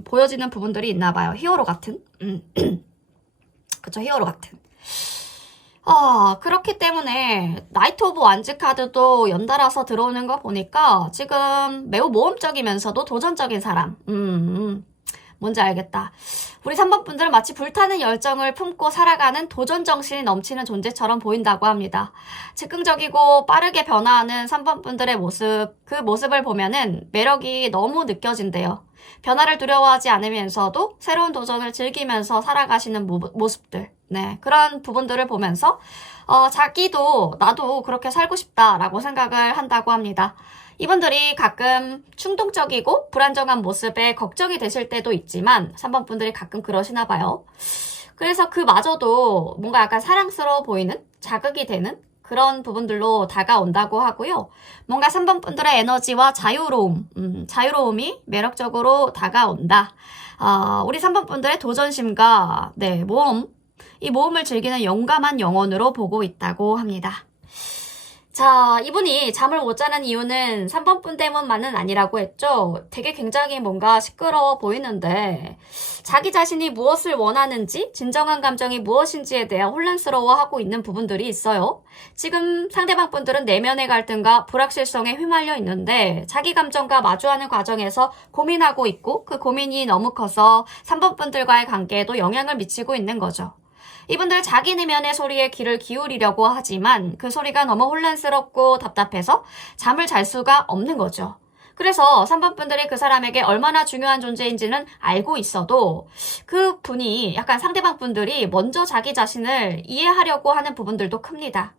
보여지는 부분들이 있나 봐요. 히어로 같은. 그쵸, 히어로 같은. 그렇기 때문에 나이트 오브 완즈 카드도 연달아서 들어오는 거 보니까 지금 매우 모험적이면서도 도전적인 사람. 뭔지 알겠다. 우리 3번 분들은 마치 불타는 열정을 품고 살아가는 도전 정신이 넘치는 존재처럼 보인다고 합니다. 즉흥적이고 빠르게 변화하는 3번 분들의 모습, 그 모습을 보면은 매력이 너무 느껴진대요. 변화를 두려워하지 않으면서도 새로운 도전을 즐기면서 살아가시는 모습들. 그런 부분들을 보면서 자기도 나도 그렇게 살고 싶다라고 생각을 한다고 합니다. 이분들이 가끔 충동적이고 불안정한 모습에 걱정이 되실 때도 있지만 3번 분들이 가끔 그러시나 봐요. 그래서 그마저도 뭔가 약간 사랑스러워 보이는, 자극이 되는 그런 부분들로 다가온다고 하고요. 뭔가 3번 분들의 에너지와 자유로움이 매력적으로 다가온다. 우리 3번 분들의 도전심과 모험, 이 모험을 즐기는 용감한 영혼으로 보고 있다고 합니다. 자, 이분이 잠을 못 자는 이유는 3번 분 때문만은 아니라고 했죠. 되게 굉장히 뭔가 시끄러워 보이는데 자기 자신이 무엇을 원하는지, 진정한 감정이 무엇인지에 대해 혼란스러워하고 있는 부분들이 있어요. 지금 상대방 분들은 내면의 갈등과 불확실성에 휘말려 있는데 자기 감정과 마주하는 과정에서 고민하고 있고 그 고민이 너무 커서 3번 분들과의 관계에도 영향을 미치고 있는 거죠. 이분들 자기 내면의 소리에 귀를 기울이려고 하지만 그 소리가 너무 혼란스럽고 답답해서 잠을 잘 수가 없는 거죠. 그래서 3번 분들이 그 사람에게 얼마나 중요한 존재인지는 알고 있어도 그 분이 약간 상대방 분들이 먼저 자기 자신을 이해하려고 하는 부분들도 큽니다.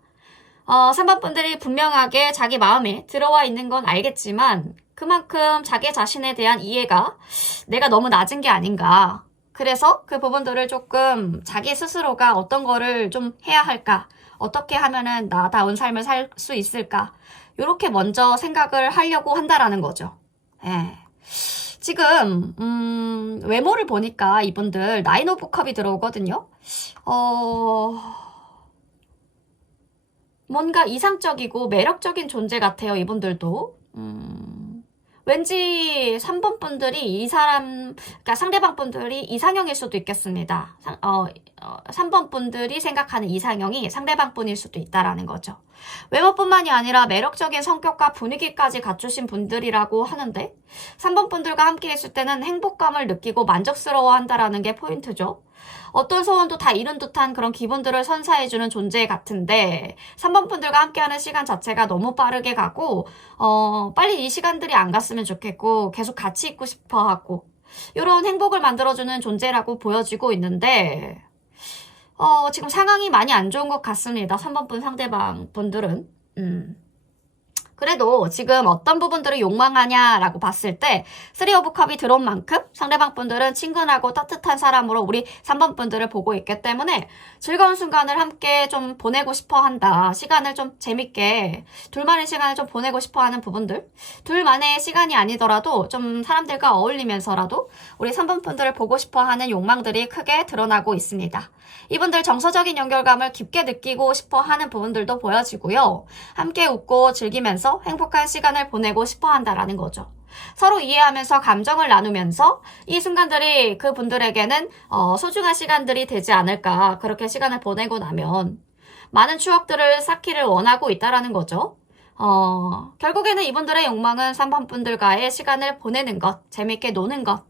3번 분들이 분명하게 자기 마음에 들어와 있는 건 알겠지만 그만큼 자기 자신에 대한 이해가 내가 너무 낮은 게 아닌가. 그래서 그 부분들을 조금 자기 스스로가 어떤 거를 좀 해야 할까? 어떻게 하면은 나다운 삶을 살 수 있을까? 이렇게 먼저 생각을 하려고 한다라는 거죠. 예. 지금 외모를 보니까 이분들 나인 오브 컵이 들어오거든요. 뭔가 이상적이고 매력적인 존재 같아요. 이분들도. 왠지 3번 분들이 그러니까 상대방 분들이 이상형일 수도 있겠습니다. 3번 분들이 생각하는 이상형이 상대방 분일 수도 있다라는 거죠. 외모뿐만이 아니라 매력적인 성격과 분위기까지 갖추신 분들이라고 하는데 3번 분들과 함께 있을 때는 행복감을 느끼고 만족스러워 한다라는 게 포인트죠. 어떤 소원도 다 이룬 듯한 그런 기분들을 선사해주는 존재 같은데 3번 분들과 함께하는 시간 자체가 너무 빠르게 가고 빨리 이 시간들이 안 갔으면 좋겠고 계속 같이 있고 싶어 하고 이런 행복을 만들어주는 존재라고 보여지고 있는데 지금 상황이 많이 안 좋은 것 같습니다. 3번 분 상대방 분들은. 그래도 지금 어떤 부분들을 욕망하냐라고 봤을 때 3 오브 컵이 들어온 만큼 상대방 분들은 친근하고 따뜻한 사람으로 우리 3번 분들을 보고 있기 때문에 즐거운 순간을 함께 좀 보내고 싶어 한다. 시간을 좀 재밌게 둘만의 시간을 좀 보내고 싶어 하는 부분들 둘만의 시간이 아니더라도 좀 사람들과 어울리면서라도 우리 3번 분들을 보고 싶어 하는 욕망들이 크게 드러나고 있습니다. 이분들 정서적인 연결감을 깊게 느끼고 싶어 하는 부분들도 보여지고요. 함께 웃고 즐기면서 행복한 시간을 보내고 싶어 한다라는 거죠. 서로 이해하면서 감정을 나누면서 이 순간들이 그 분들에게는 소중한 시간들이 되지 않을까. 그렇게 시간을 보내고 나면 많은 추억들을 쌓기를 원하고 있다라는 거죠. 결국에는 이분들의 욕망은 3번 분들과의 시간을 보내는 것, 재밌게 노는 것,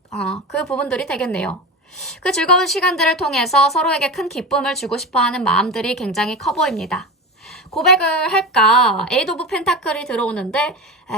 그 부분들이 되겠네요. 그 즐거운 시간들을 통해서 서로에게 큰 기쁨을 주고 싶어하는 마음들이 굉장히 커 보입니다. 고백을 할까? 에이드 오브 펜타클이 들어오는데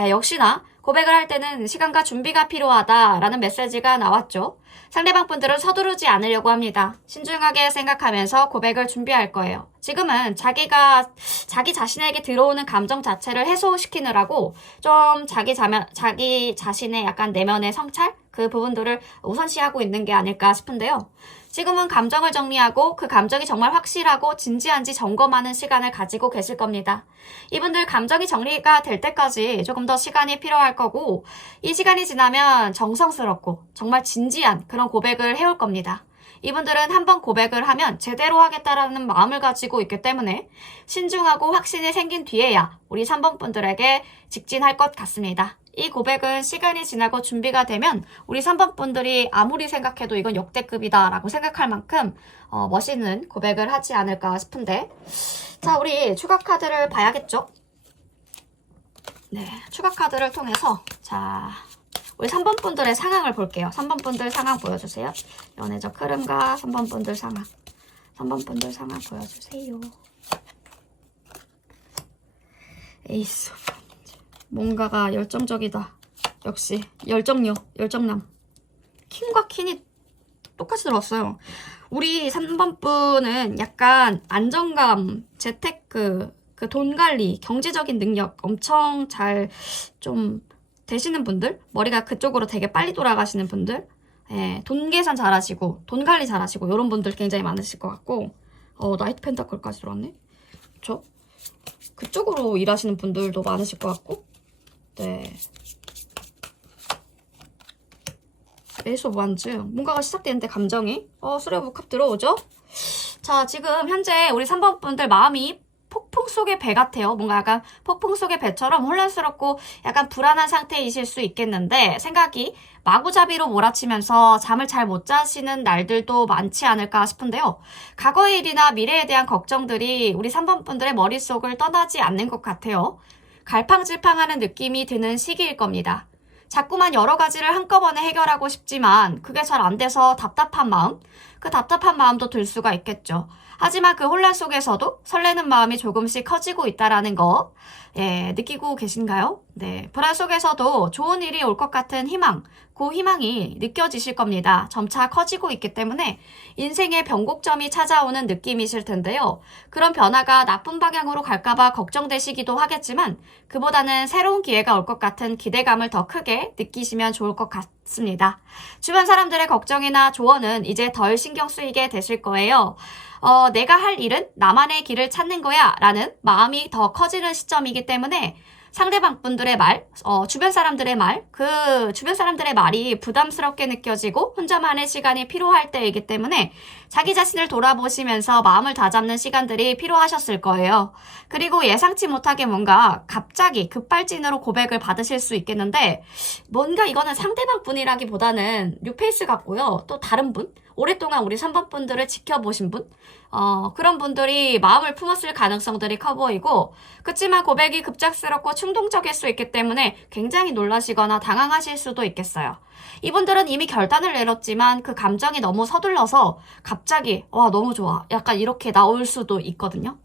역시나 고백을 할 때는 시간과 준비가 필요하다라는 메시지가 나왔죠. 상대방 분들은 서두르지 않으려고 합니다. 신중하게 생각하면서 고백을 준비할 거예요. 지금은 자기 자신에게 들어오는 감정 자체를 해소시키느라고 좀 자기 자신의 약간 내면의 성찰? 그 부분들을 우선시하고 있는 게 아닐까 싶은데요. 지금은 감정을 정리하고 그 감정이 정말 확실하고 진지한지 점검하는 시간을 가지고 계실 겁니다. 이분들 감정이 정리가 될 때까지 조금 더 시간이 필요할 거고 이 시간이 지나면 정성스럽고 정말 진지한 그런 고백을 해올 겁니다. 이분들은 한번 고백을 하면 제대로 하겠다라는 마음을 가지고 있기 때문에 신중하고 확신이 생긴 뒤에야 우리 3번 분들에게 직진할 것 같습니다. 이 고백은 시간이 지나고 준비가 되면 우리 3번 분들이 아무리 생각해도 이건 역대급이다 라고 생각할 만큼 멋있는 고백을 하지 않을까 싶은데 자, 우리 추가 카드를 봐야겠죠? 네, 추가 카드를 통해서 자, 우리 3번 분들의 상황을 볼게요. 3번 분들 상황 보여주세요. 연애적 흐름과 3번 분들 상황. 3번 분들 상황 보여주세요. 에이스. 뭔가가 열정적이다. 역시 열정남. 킹과 퀸이 똑같이 들어왔어요. 우리 3번 분은 약간 안정감, 재테크, 그 돈 관리, 경제적인 능력 엄청 잘 좀 되시는 분들, 머리가 그쪽으로 되게 빨리 돌아가시는 분들, 돈 계산 잘하시고 돈 관리 잘하시고 이런 분들 굉장히 많으실 것 같고 나이트 펜타클까지 들어왔네. 그쵸? 그쪽으로 일하시는 분들도 많으실 것 같고 네. 에이스 오브 완즈. 뭔가가 시작되는데 감정이 3 오브 컵 들어오죠? 자, 지금 현재 우리 3번 분들 마음이 폭풍 속의 배 같아요. 뭔가 약간 폭풍 속의 배처럼 혼란스럽고 약간 불안한 상태이실 수 있겠는데 생각이 마구잡이로 몰아치면서 잠을 잘 못 자시는 날들도 많지 않을까 싶은데요. 과거의 일이나 미래에 대한 걱정들이 우리 3번 분들의 머릿속을 떠나지 않는 것 같아요. 갈팡질팡하는 느낌이 드는 시기일 겁니다. 자꾸만 여러 가지를 한꺼번에 해결하고 싶지만 그게 잘 안 돼서 답답한 마음, 그 답답한 마음도 들 수가 있겠죠. 하지만 그 혼란 속에서도 설레는 마음이 조금씩 커지고 있다라는 거, 예, 느끼고 계신가요? 네, 불안 속에서도 좋은 일이 올 것 같은 희망, 그 희망이 느껴지실 겁니다. 점차 커지고 있기 때문에 인생의 변곡점이 찾아오는 느낌이실 텐데요. 그런 변화가 나쁜 방향으로 갈까봐 걱정되시기도 하겠지만 그보다는 새로운 기회가 올 것 같은 기대감을 더 크게 느끼시면 좋을 것 같습니다. 주변 사람들의 걱정이나 조언은 이제 덜 신경 쓰이게 되실 거예요. 내가 할 일은 나만의 길을 찾는 거야 라는 마음이 더 커지는 시점이기 때문에 상대방 분들의 말, 주변 사람들의 말, 그 주변 사람들의 말이 부담스럽게 느껴지고 혼자만의 시간이 필요할 때이기 때문에 자기 자신을 돌아보시면서 마음을 다잡는 시간들이 필요하셨을 거예요. 그리고 예상치 못하게 뭔가 갑자기 급발진으로 고백을 받으실 수 있겠는데 뭔가 이거는 상대방 분이라기보다는 뉴페이스 같고요. 또 다른 분? 오랫동안 우리 3번 분들을 지켜보신 분? 그런 분들이 마음을 품었을 가능성들이 커 보이고 그치만 고백이 급작스럽고 충동적일 수 있기 때문에 굉장히 놀라시거나 당황하실 수도 있겠어요. 이분들은 이미 결단을 내렸지만 그 감정이 너무 서둘러서 갑자기 와 너무 좋아 약간 이렇게 나올 수도 있거든요.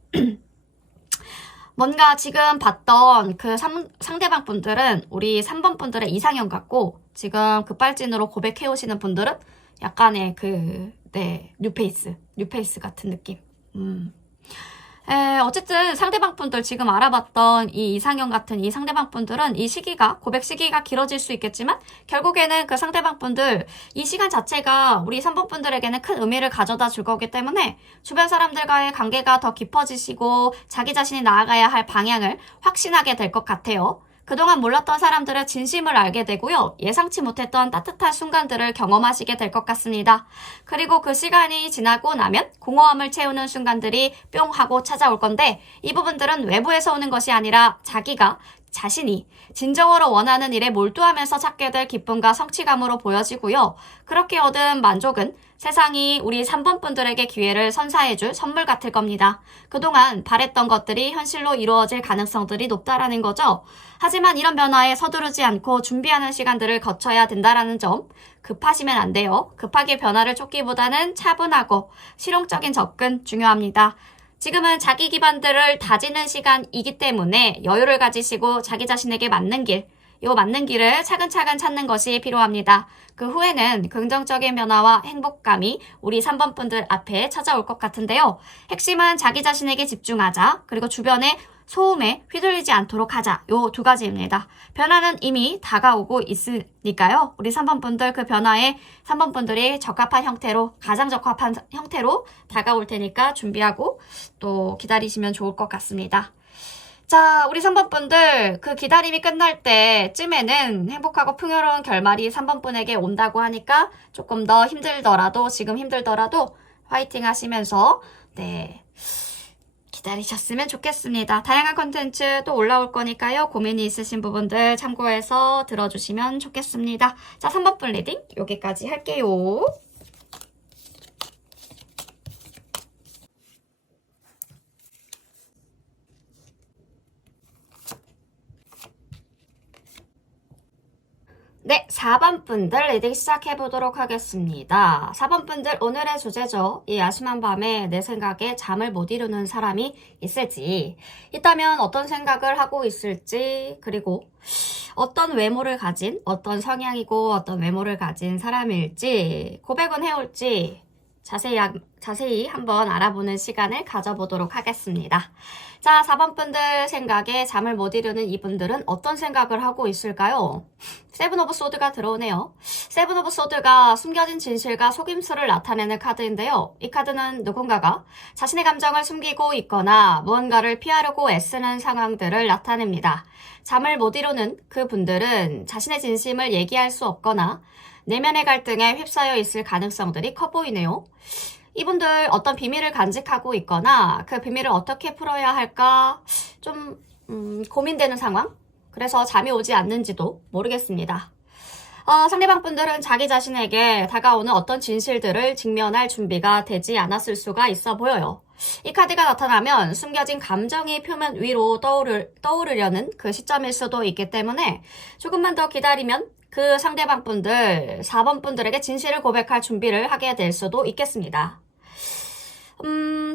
뭔가 지금 봤던 그 상대방 분들은 우리 3번 분들의 이상형 같고 지금 급발진으로 고백해 오시는 분들은 약간의 뉴페이스 같은 느낌. 어쨌든 상대방 분들 지금 알아봤던 이 이상형 같은 이 상대방 분들은 이 시기가, 고백 시기가 길어질 수 있겠지만 결국에는 그 상대방 분들 이 시간 자체가 우리 3번 분들에게는 큰 의미를 가져다 줄 거기 때문에 주변 사람들과의 관계가 더 깊어지시고 자기 자신이 나아가야 할 방향을 확신하게 될 것 같아요. 그동안 몰랐던 사람들의 진심을 알게 되고요. 예상치 못했던 따뜻한 순간들을 경험하시게 될 것 같습니다. 그리고 그 시간이 지나고 나면 공허함을 채우는 순간들이 뿅 하고 찾아올 건데 이 부분들은 외부에서 오는 것이 아니라 자신이 진정으로 원하는 일에 몰두하면서 찾게 될 기쁨과 성취감으로 보여지고요. 그렇게 얻은 만족은 세상이 우리 3번 분들에게 기회를 선사해줄 선물 같을 겁니다. 그동안 바랬던 것들이 현실로 이루어질 가능성들이 높다라는 거죠. 하지만 이런 변화에 서두르지 않고 준비하는 시간들을 거쳐야 된다라는 점, 급하시면 안 돼요. 급하게 변화를 쫓기보다는 차분하고 실용적인 접근 중요합니다. 지금은 자기 기반들을 다지는 시간이기 때문에 여유를 가지시고 자기 자신에게 맞는 길을 차근차근 찾는 것이 필요합니다. 그 후에는 긍정적인 변화와 행복감이 우리 3번 분들 앞에 찾아올 것 같은데요. 핵심은 자기 자신에게 집중하자. 그리고 주변의 소음에 휘둘리지 않도록 하자. 요 두 가지입니다. 변화는 이미 다가오고 있으니까요. 우리 3번 분들 그 변화에 3번 분들이 가장 적합한 형태로 다가올 테니까 준비하고 또 기다리시면 좋을 것 같습니다. 자, 우리 3번 분들 그 기다림이 끝날 때쯤에는 행복하고 풍요로운 결말이 3번 분에게 온다고 하니까 조금 더 지금 힘들더라도 화이팅 하시면서 기다리셨으면 좋겠습니다. 다양한 컨텐츠 또 올라올 거니까요. 고민이 있으신 부분들 참고해서 들어주시면 좋겠습니다. 자, 3번 분 리딩 여기까지 할게요. 네, 4번 분들 리딩 시작해보도록 하겠습니다. 4번 분들 오늘의 주제죠. 이 야심한 밤에 내 생각에 잠을 못 이루는 사람이 있을지, 있다면 어떤 생각을 하고 있을지, 그리고 어떤 성향이고 어떤 외모를 가진 사람일지, 고백은 해올지 자세히 한번 알아보는 시간을 가져보도록 하겠습니다. 자, 4번 분들 생각에 잠을 못 이루는 이분들은 어떤 생각을 하고 있을까요? 세븐 오브 소드가 들어오네요. 세븐 오브 소드가 숨겨진 진실과 속임수를 나타내는 카드인데요. 이 카드는 누군가가 자신의 감정을 숨기고 있거나 무언가를 피하려고 애쓰는 상황들을 나타냅니다. 잠을 못 이루는 그 분들은 자신의 진심을 얘기할 수 없거나 내면의 갈등에 휩싸여 있을 가능성들이 커 보이네요. 이분들 어떤 비밀을 간직하고 있거나 그 비밀을 어떻게 풀어야 할까 좀 고민되는 상황? 그래서 잠이 오지 않는지도 모르겠습니다. 상대방 분들은 자기 자신에게 다가오는 어떤 진실들을 직면할 준비가 되지 않았을 수가 있어 보여요. 이 카드가 나타나면 숨겨진 감정이 표면 위로 떠오르려는 그 시점일 수도 있기 때문에 조금만 더 기다리면 그 상대방 분들, 4번 분들에게 진실을 고백할 준비를 하게 될 수도 있겠습니다.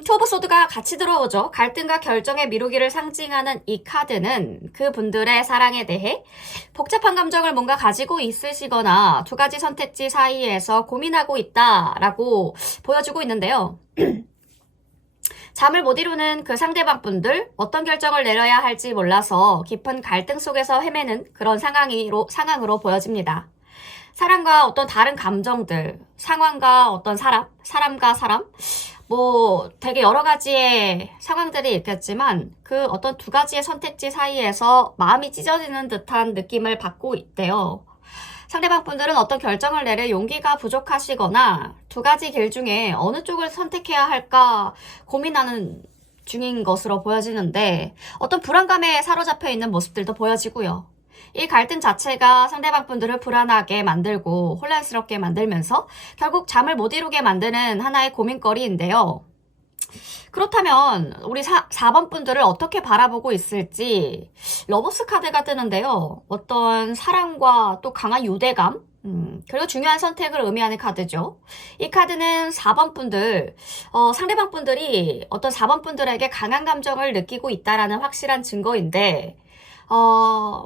투 오브 소드가 같이 들어오죠. 갈등과 결정의 미루기를 상징하는 이 카드는 그분들의 사랑에 대해 복잡한 감정을 뭔가 가지고 있으시거나 두 가지 선택지 사이에서 고민하고 있다라고 보여주고 있는데요. 잠을 못 이루는 그 상대방 분들, 어떤 결정을 내려야 할지 몰라서 깊은 갈등 속에서 헤매는 그런 상황으로 보여집니다. 사람과 어떤 다른 감정들, 상황과 어떤 사람과 사람, 뭐 되게 여러 가지의 상황들이 있겠지만 그 어떤 두 가지의 선택지 사이에서 마음이 찢어지는 듯한 느낌을 받고 있대요. 상대방 분들은 어떤 결정을 내릴 용기가 부족하시거나 두 가지 길 중에 어느 쪽을 선택해야 할까 고민하는 중인 것으로 보여지는데 어떤 불안감에 사로잡혀 있는 모습들도 보여지고요. 이 갈등 자체가 상대방 분들을 불안하게 만들고 혼란스럽게 만들면서 결국 잠을 못 이루게 만드는 하나의 고민거리인데요. 그렇다면 우리 4번 분들을 어떻게 바라보고 있을지 러버스 카드가 뜨는데요. 어떤 사랑과 또 강한 유대감, 그리고 중요한 선택을 의미하는 카드죠. 이 카드는 4번 분들, 상대방 분들이 어떤 4번 분들에게 강한 감정을 느끼고 있다라는 확실한 증거인데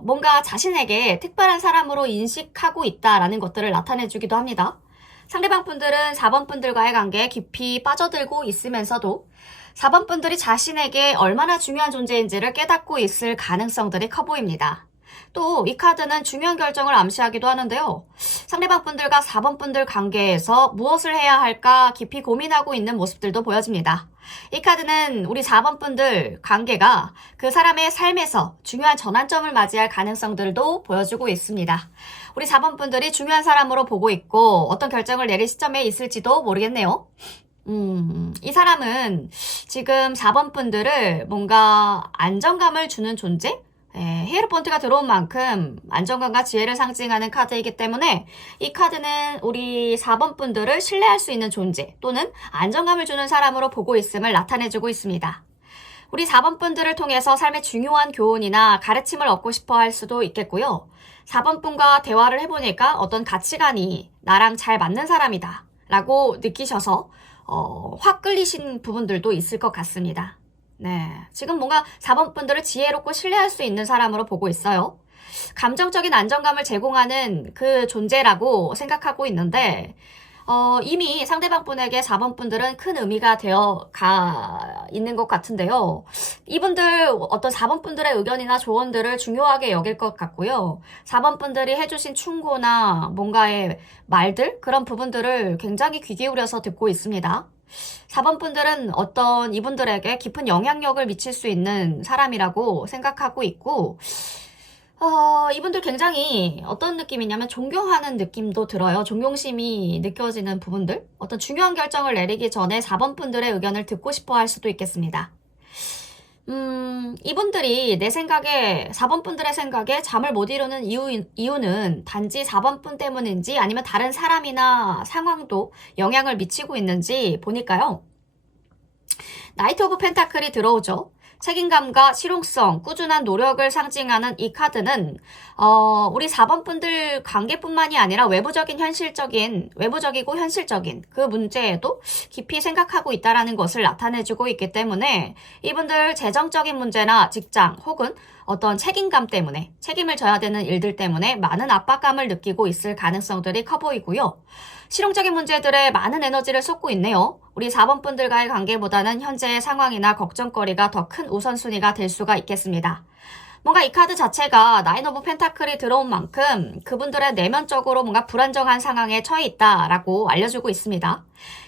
뭔가 자신에게 특별한 사람으로 인식하고 있다라는 것들을 나타내주기도 합니다. 상대방 분들은 4번 분들과의 관계에 깊이 빠져들고 있으면서도 4번 분들이 자신에게 얼마나 중요한 존재인지를 깨닫고 있을 가능성들이 커 보입니다. 또 이 카드는 중요한 결정을 암시하기도 하는데요. 상대방 분들과 4번 분들 관계에서 무엇을 해야 할까 깊이 고민하고 있는 모습들도 보여집니다. 이 카드는 우리 4번 분들 관계가 그 사람의 삶에서 중요한 전환점을 맞이할 가능성들도 보여주고 있습니다. 우리 4번 분들이 중요한 사람으로 보고 있고 어떤 결정을 내릴 시점에 있을지도 모르겠네요. 이 사람은 지금 4번 분들을 뭔가 안정감을 주는 존재? 히에로폰트가 들어온 만큼 안정감과 지혜를 상징하는 카드이기 때문에 이 카드는 우리 4번 분들을 신뢰할 수 있는 존재 또는 안정감을 주는 사람으로 보고 있음을 나타내주고 있습니다. 우리 4번 분들을 통해서 삶의 중요한 교훈이나 가르침을 얻고 싶어 할 수도 있겠고요. 4번 분과 대화를 해보니까 어떤 가치관이 나랑 잘 맞는 사람이다 라고 느끼셔서 확 끌리신 부분들도 있을 것 같습니다. 네, 지금 뭔가 4번 분들을 지혜롭고 신뢰할 수 있는 사람으로 보고 있어요. 감정적인 안정감을 제공하는 그 존재라고 생각하고 있는데 이미 상대방 분에게 4번 분들은 큰 의미가 되어 가 있는 것 같은데요. 이분들 어떤 4번 분들의 의견이나 조언들을 중요하게 여길 것 같고요. 4번 분들이 해주신 충고나 뭔가의 말들 그런 부분들을 굉장히 귀 기울여서 듣고 있습니다. 4번 분들은 어떤 이분들에게 깊은 영향력을 미칠 수 있는 사람이라고 생각하고 있고 이분들 굉장히 어떤 느낌이냐면 존경하는 느낌도 들어요. 존경심이 느껴지는 부분들. 어떤 중요한 결정을 내리기 전에 4번 분들의 의견을 듣고 싶어 할 수도 있겠습니다. 이분들이 내 생각에 4번 분들의 생각에 잠을 못 이루는 이유는 단지 4번 분 때문인지 아니면 다른 사람이나 상황도 영향을 미치고 있는지 보니까요. 나이트 오브 펜타클이 들어오죠. 책임감과 실용성, 꾸준한 노력을 상징하는 이 카드는 우리 4번 분들 관계뿐만이 아니라 외부적이고 현실적인 그 문제에도 깊이 생각하고 있다는 것을 나타내주고 있기 때문에 이분들 재정적인 문제나 직장 혹은 어떤 책임감 때문에 책임을 져야 되는 일들 때문에 많은 압박감을 느끼고 있을 가능성들이 커 보이고요. 실용적인 문제들에 많은 에너지를 쏟고 있네요. 우리 4번 분들과의 관계보다는 현재의 상황이나 걱정거리가 더 큰 우선순위가 될 수가 있겠습니다. 뭔가 이 카드 자체가 나인 오브 펜타클이 들어온 만큼 그분들의 내면적으로 뭔가 불안정한 상황에 처해 있다라고 알려주고 있습니다.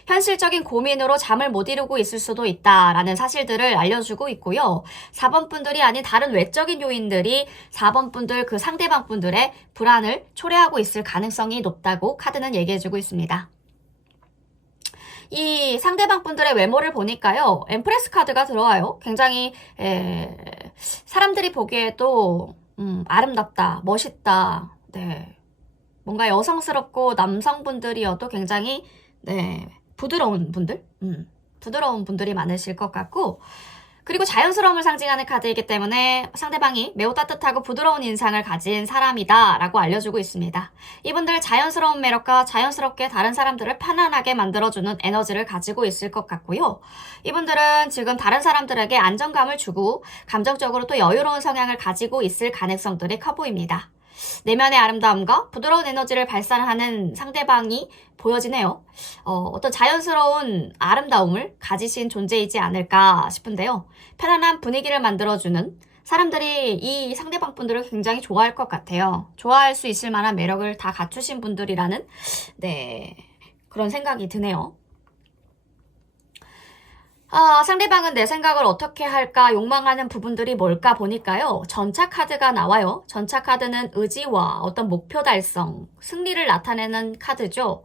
현실적인 고민으로 잠을 못 이루고 있을 수도 있다라는 사실들을 알려주고 있고요. 4번 분들이 아닌 다른 외적인 요인들이 4번 분들 그 상대방 분들의 불안을 초래하고 있을 가능성이 높다고 카드는 얘기해주고 있습니다. 이 상대방 분들의 외모를 보니까요. 엠프레스 카드가 들어와요. 굉장히 사람들이 보기에도 아름답다, 멋있다, 네. 뭔가 여성스럽고 남성분들이어도 굉장히 부드러운 분들, 부드러운 분들이 많으실 것 같고 그리고 자연스러움을 상징하는 카드이기 때문에 상대방이 매우 따뜻하고 부드러운 인상을 가진 사람이다 라고 알려주고 있습니다. 이분들 자연스러운 매력과 자연스럽게 다른 사람들을 편안하게 만들어주는 에너지를 가지고 있을 것 같고요. 이분들은 지금 다른 사람들에게 안정감을 주고 감정적으로 또 여유로운 성향을 가지고 있을 가능성들이 커 보입니다. 내면의 아름다움과 부드러운 에너지를 발산하는 상대방이 보여지네요. 어떤 자연스러운 아름다움을 가지신 존재이지 않을까 싶은데요. 편안한 분위기를 만들어주는 사람들이 이 상대방 분들을 굉장히 좋아할 것 같아요. 좋아할 수 있을 만한 매력을 다 갖추신 분들이라는 그런 생각이 드네요. 상대방은 내 생각을 어떻게 할까 욕망하는 부분들이 뭘까 보니까요. 전차 카드가 나와요. 전차 카드는 의지와 어떤 목표 달성, 승리를 나타내는 카드죠.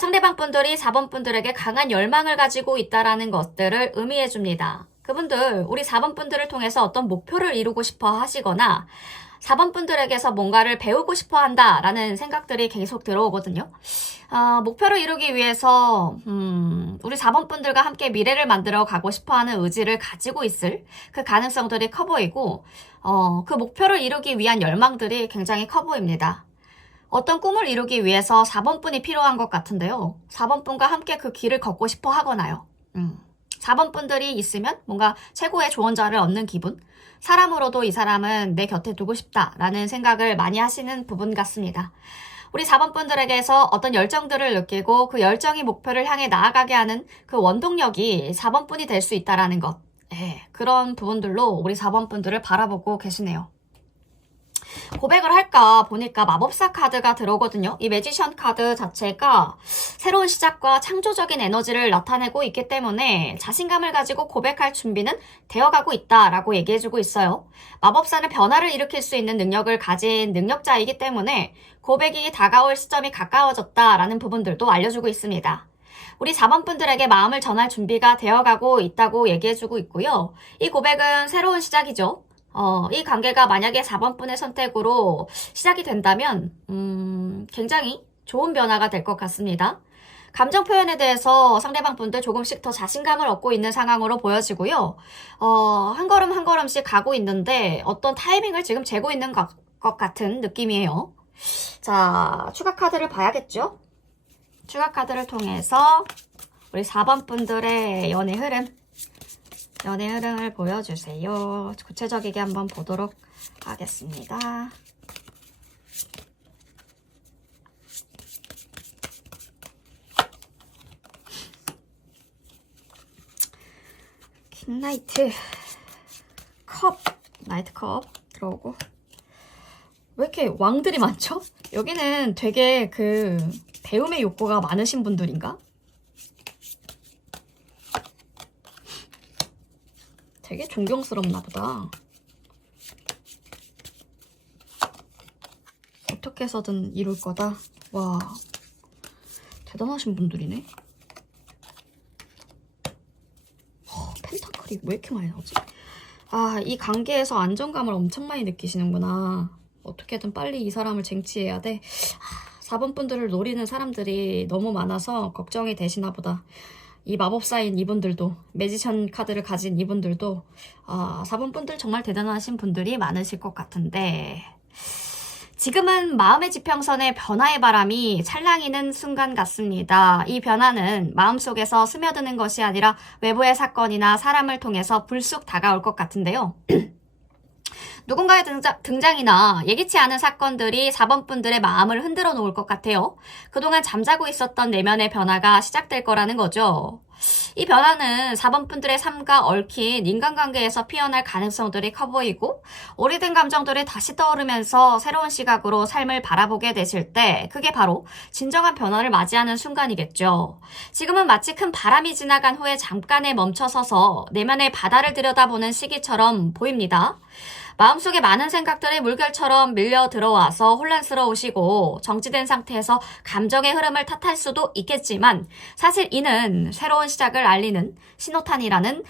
상대방 분들이 4번 분들에게 강한 열망을 가지고 있다라는 것들을 의미해 줍니다. 그분들, 우리 4번 분들을 통해서 어떤 목표를 이루고 싶어 하시거나 4번 분들에게서 뭔가를 배우고 싶어 한다라는 생각들이 계속 들어오거든요. 목표를 이루기 위해서 우리 4번 분들과 함께 미래를 만들어 가고 싶어하는 의지를 가지고 있을 그 가능성들이 커 보이고 그 목표를 이루기 위한 열망들이 굉장히 커 보입니다. 어떤 꿈을 이루기 위해서 4번 분이 필요한 것 같은데요. 4번 분과 함께 그 길을 걷고 싶어 하거나요. 4번 분들이 있으면 뭔가 최고의 조언자를 얻는 기분, 사람으로도 이 사람은 내 곁에 두고 싶다라는 생각을 많이 하시는 부분 같습니다. 우리 4번 분들에게서 어떤 열정들을 느끼고 그 열정이 목표를 향해 나아가게 하는 그 원동력이 4번 분이 될 수 있다라는 것. 그런 부분들로 우리 4번 분들을 바라보고 계시네요. 고백을 할까 보니까 마법사 카드가 들어오거든요. 이 매지션 카드 자체가 새로운 시작과 창조적인 에너지를 나타내고 있기 때문에 자신감을 가지고 고백할 준비는 되어가고 있다라고 얘기해주고 있어요. 마법사는 변화를 일으킬 수 있는 능력을 가진 능력자이기 때문에 고백이 다가올 시점이 가까워졌다라는 부분들도 알려주고 있습니다. 우리 4번 분들에게 마음을 전할 준비가 되어가고 있다고 얘기해주고 있고요. 이 고백은 새로운 시작이죠. 이 관계가 만약에 4번 분의 선택으로 시작이 된다면 굉장히 좋은 변화가 될 것 같습니다. 감정 표현에 대해서 상대방 분들 조금씩 더 자신감을 얻고 있는 상황으로 보여지고요. 한 걸음 한 걸음씩 가고 있는데 어떤 타이밍을 지금 재고 있는 것 같은 느낌이에요. 자, 추가 카드를 봐야겠죠? 추가 카드를 통해서 우리 4번 분들의 연애 흐름을 보여주세요. 구체적이게 한번 보도록 하겠습니다. 킹나이트 나이트 컵 들어오고, 왜 이렇게 왕들이 많죠? 여기는 되게 그 배움의 욕구가 많으신 분들인가? 되게 존경스럽나 보다. 어떻게 해서든 이룰 거다. 와, 대단하신 분들이네. 펜타클이 왜 이렇게 많이 나오지? 이 관계에서 안정감을 엄청 많이 느끼시는구나. 어떻게든 빨리 이 사람을 쟁취해야 돼. 4번 분들을 노리는 사람들이 너무 많아서 걱정이 되시나 보다. 이 마법사인 이분들도, 매지션 카드를 가진 이분들도 4번 분들 정말 대단하신 분들이 많으실 것 같은데, 지금은 마음의 지평선의 변화의 바람이 찰랑이는 순간 같습니다. 이 변화는 마음속에서 스며드는 것이 아니라 외부의 사건이나 사람을 통해서 불쑥 다가올 것 같은데요. 누군가의 등장이나 예기치 않은 사건들이 4번 분들의 마음을 흔들어 놓을 것 같아요. 그동안 잠자고 있었던 내면의 변화가 시작될 거라는 거죠. 이 변화는 4번 분들의 삶과 얽힌 인간관계에서 피어날 가능성들이 커 보이고, 오래된 감정들이 다시 떠오르면서 새로운 시각으로 삶을 바라보게 되실 때 그게 바로 진정한 변화를 맞이하는 순간이겠죠. 지금은 마치 큰 바람이 지나간 후에 잠깐에 멈춰서서 내면의 바다를 들여다보는 시기처럼 보입니다. 마음속에 많은 생각들이 물결처럼 밀려 들어와서 혼란스러우시고 정지된 상태에서 감정의 흐름을 탓할 수도 있겠지만 사실 이는 새로운 시작을 알리는 신호탄이라는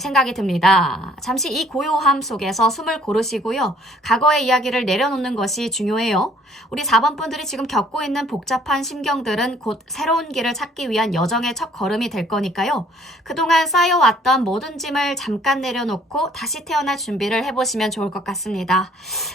생각이 듭니다. 잠시 이 고요함 속에서 숨을 고르시고요. 과거의 이야기를 내려놓는 것이 중요해요. 우리 4번 분들이 지금 겪고 있는 복잡한 심경들은 곧 새로운 길을 찾기 위한 여정의 첫 걸음이 될 거니까요. 그동안 쌓여왔던 모든 짐을 잠깐 내려놓고 다시 태어날 준비를 해보시면 좋을 것 같습니다.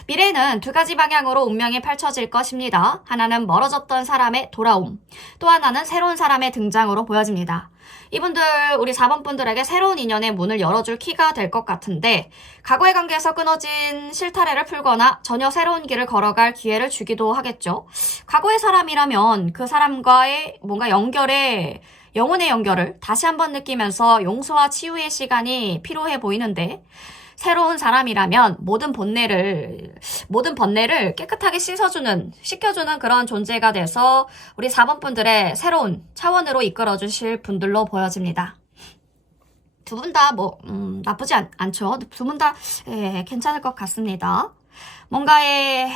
미래는 두 가지 방향으로 운명이 펼쳐질 것입니다. 하나는 멀어졌던 사람의 돌아옴, 또 하나는 새로운 사람의 등장으로 보여집니다. 이분들, 우리 4번 분들에게 새로운 인연의 문을 열어줄 키가 될 것 같은데 과거의 관계에서 끊어진 실타래를 풀거나 전혀 새로운 길을 걸어갈 기회를 주기도 하겠죠. 과거의 사람이라면 그 사람과의 뭔가 영혼의 연결을 다시 한번 느끼면서 용서와 치유의 시간이 필요해 보이는데 새로운 사람이라면 모든 번뇌를 깨끗하게 씻겨주는 그런 존재가 돼서 우리 4번 분들의 새로운 차원으로 이끌어 주실 분들로 보여집니다. 두 분 다 나쁘지 않죠. 두 분 다 괜찮을 것 같습니다. 뭔가의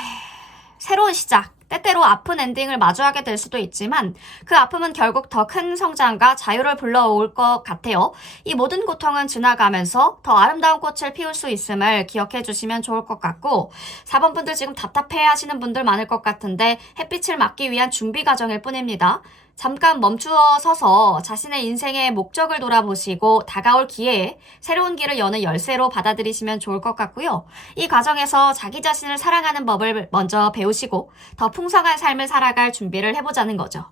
새로운 시작, 때때로 아픈 엔딩을 마주하게 될 수도 있지만 그 아픔은 결국 더 큰 성장과 자유를 불러올 것 같아요. 이 모든 고통은 지나가면서 더 아름다운 꽃을 피울 수 있음을 기억해 주시면 좋을 것 같고 4번 분들 지금 답답해 하시는 분들 많을 것 같은데 햇빛을 맞기 위한 준비 과정일 뿐입니다. 잠깐 멈추어 서서 자신의 인생의 목적을 돌아보시고 다가올 기회에 새로운 길을 여는 열쇠로 받아들이시면 좋을 것 같고요. 이 과정에서 자기 자신을 사랑하는 법을 먼저 배우시고 더 풍성한 삶을 살아갈 준비를 해보자는 거죠.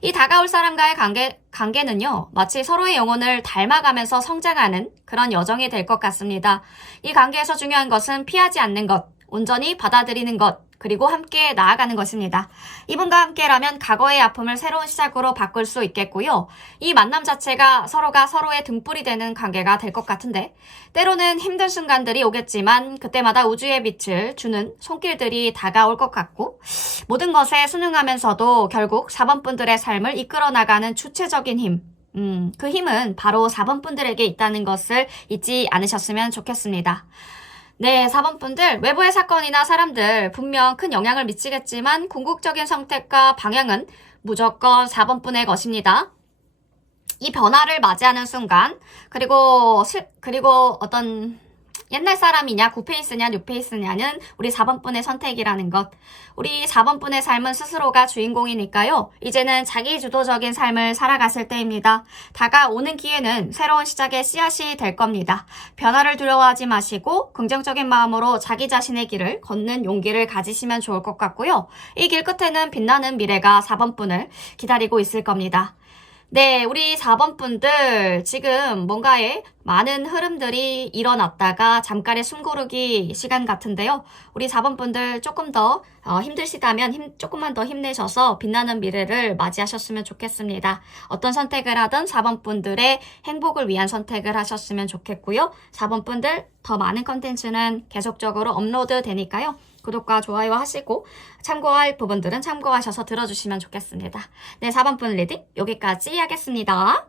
이 다가올 사람과의 관계는요, 마치 서로의 영혼을 닮아가면서 성장하는 그런 여정이 될 것 같습니다. 이 관계에서 중요한 것은 피하지 않는 것, 온전히 받아들이는 것, 그리고 함께 나아가는 것입니다. 이분과 함께라면 과거의 아픔을 새로운 시작으로 바꿀 수 있겠고요. 이 만남 자체가 서로가 서로의 등불이 되는 관계가 될 것 같은데 때로는 힘든 순간들이 오겠지만 그때마다 우주의 빛을 주는 손길들이 다가올 것 같고 모든 것에 순응하면서도 결국 4번 분들의 삶을 이끌어 나가는 주체적인 힘, 그 힘은 바로 4번 분들에게 있다는 것을 잊지 않으셨으면 좋겠습니다. 네, 4번 분들, 외부의 사건이나 사람들 분명 큰 영향을 미치겠지만 궁극적인 선택과 방향은 무조건 4번 분의 것입니다. 이 변화를 맞이하는 순간, 그리고 어떤 옛날 사람이냐, 구페이스냐, 뉴페이스냐는 우리 4번 분의 선택이라는 것. 우리 4번 분의 삶은 스스로가 주인공이니까요. 이제는 자기주도적인 삶을 살아갔을 때입니다. 다가오는 기회는 새로운 시작의 씨앗이 될 겁니다. 변화를 두려워하지 마시고 긍정적인 마음으로 자기 자신의 길을 걷는 용기를 가지시면 좋을 것 같고요. 이 길 끝에는 빛나는 미래가 4번 분을 기다리고 있을 겁니다. 네, 우리 4번 분들 지금 뭔가에 많은 흐름들이 일어났다가 잠깐의 숨고르기 시간 같은데요. 우리 4번 분들 조금 더 힘드시다면 조금만 더 힘내셔서 빛나는 미래를 맞이하셨으면 좋겠습니다. 어떤 선택을 하든 4번 분들의 행복을 위한 선택을 하셨으면 좋겠고요. 4번 분들 더 많은 컨텐츠는 계속적으로 업로드 되니까요. 구독과 좋아요 하시고 참고할 부분들은 참고하셔서 들어주시면 좋겠습니다. 네, 4번 분 리딩 여기까지 하겠습니다.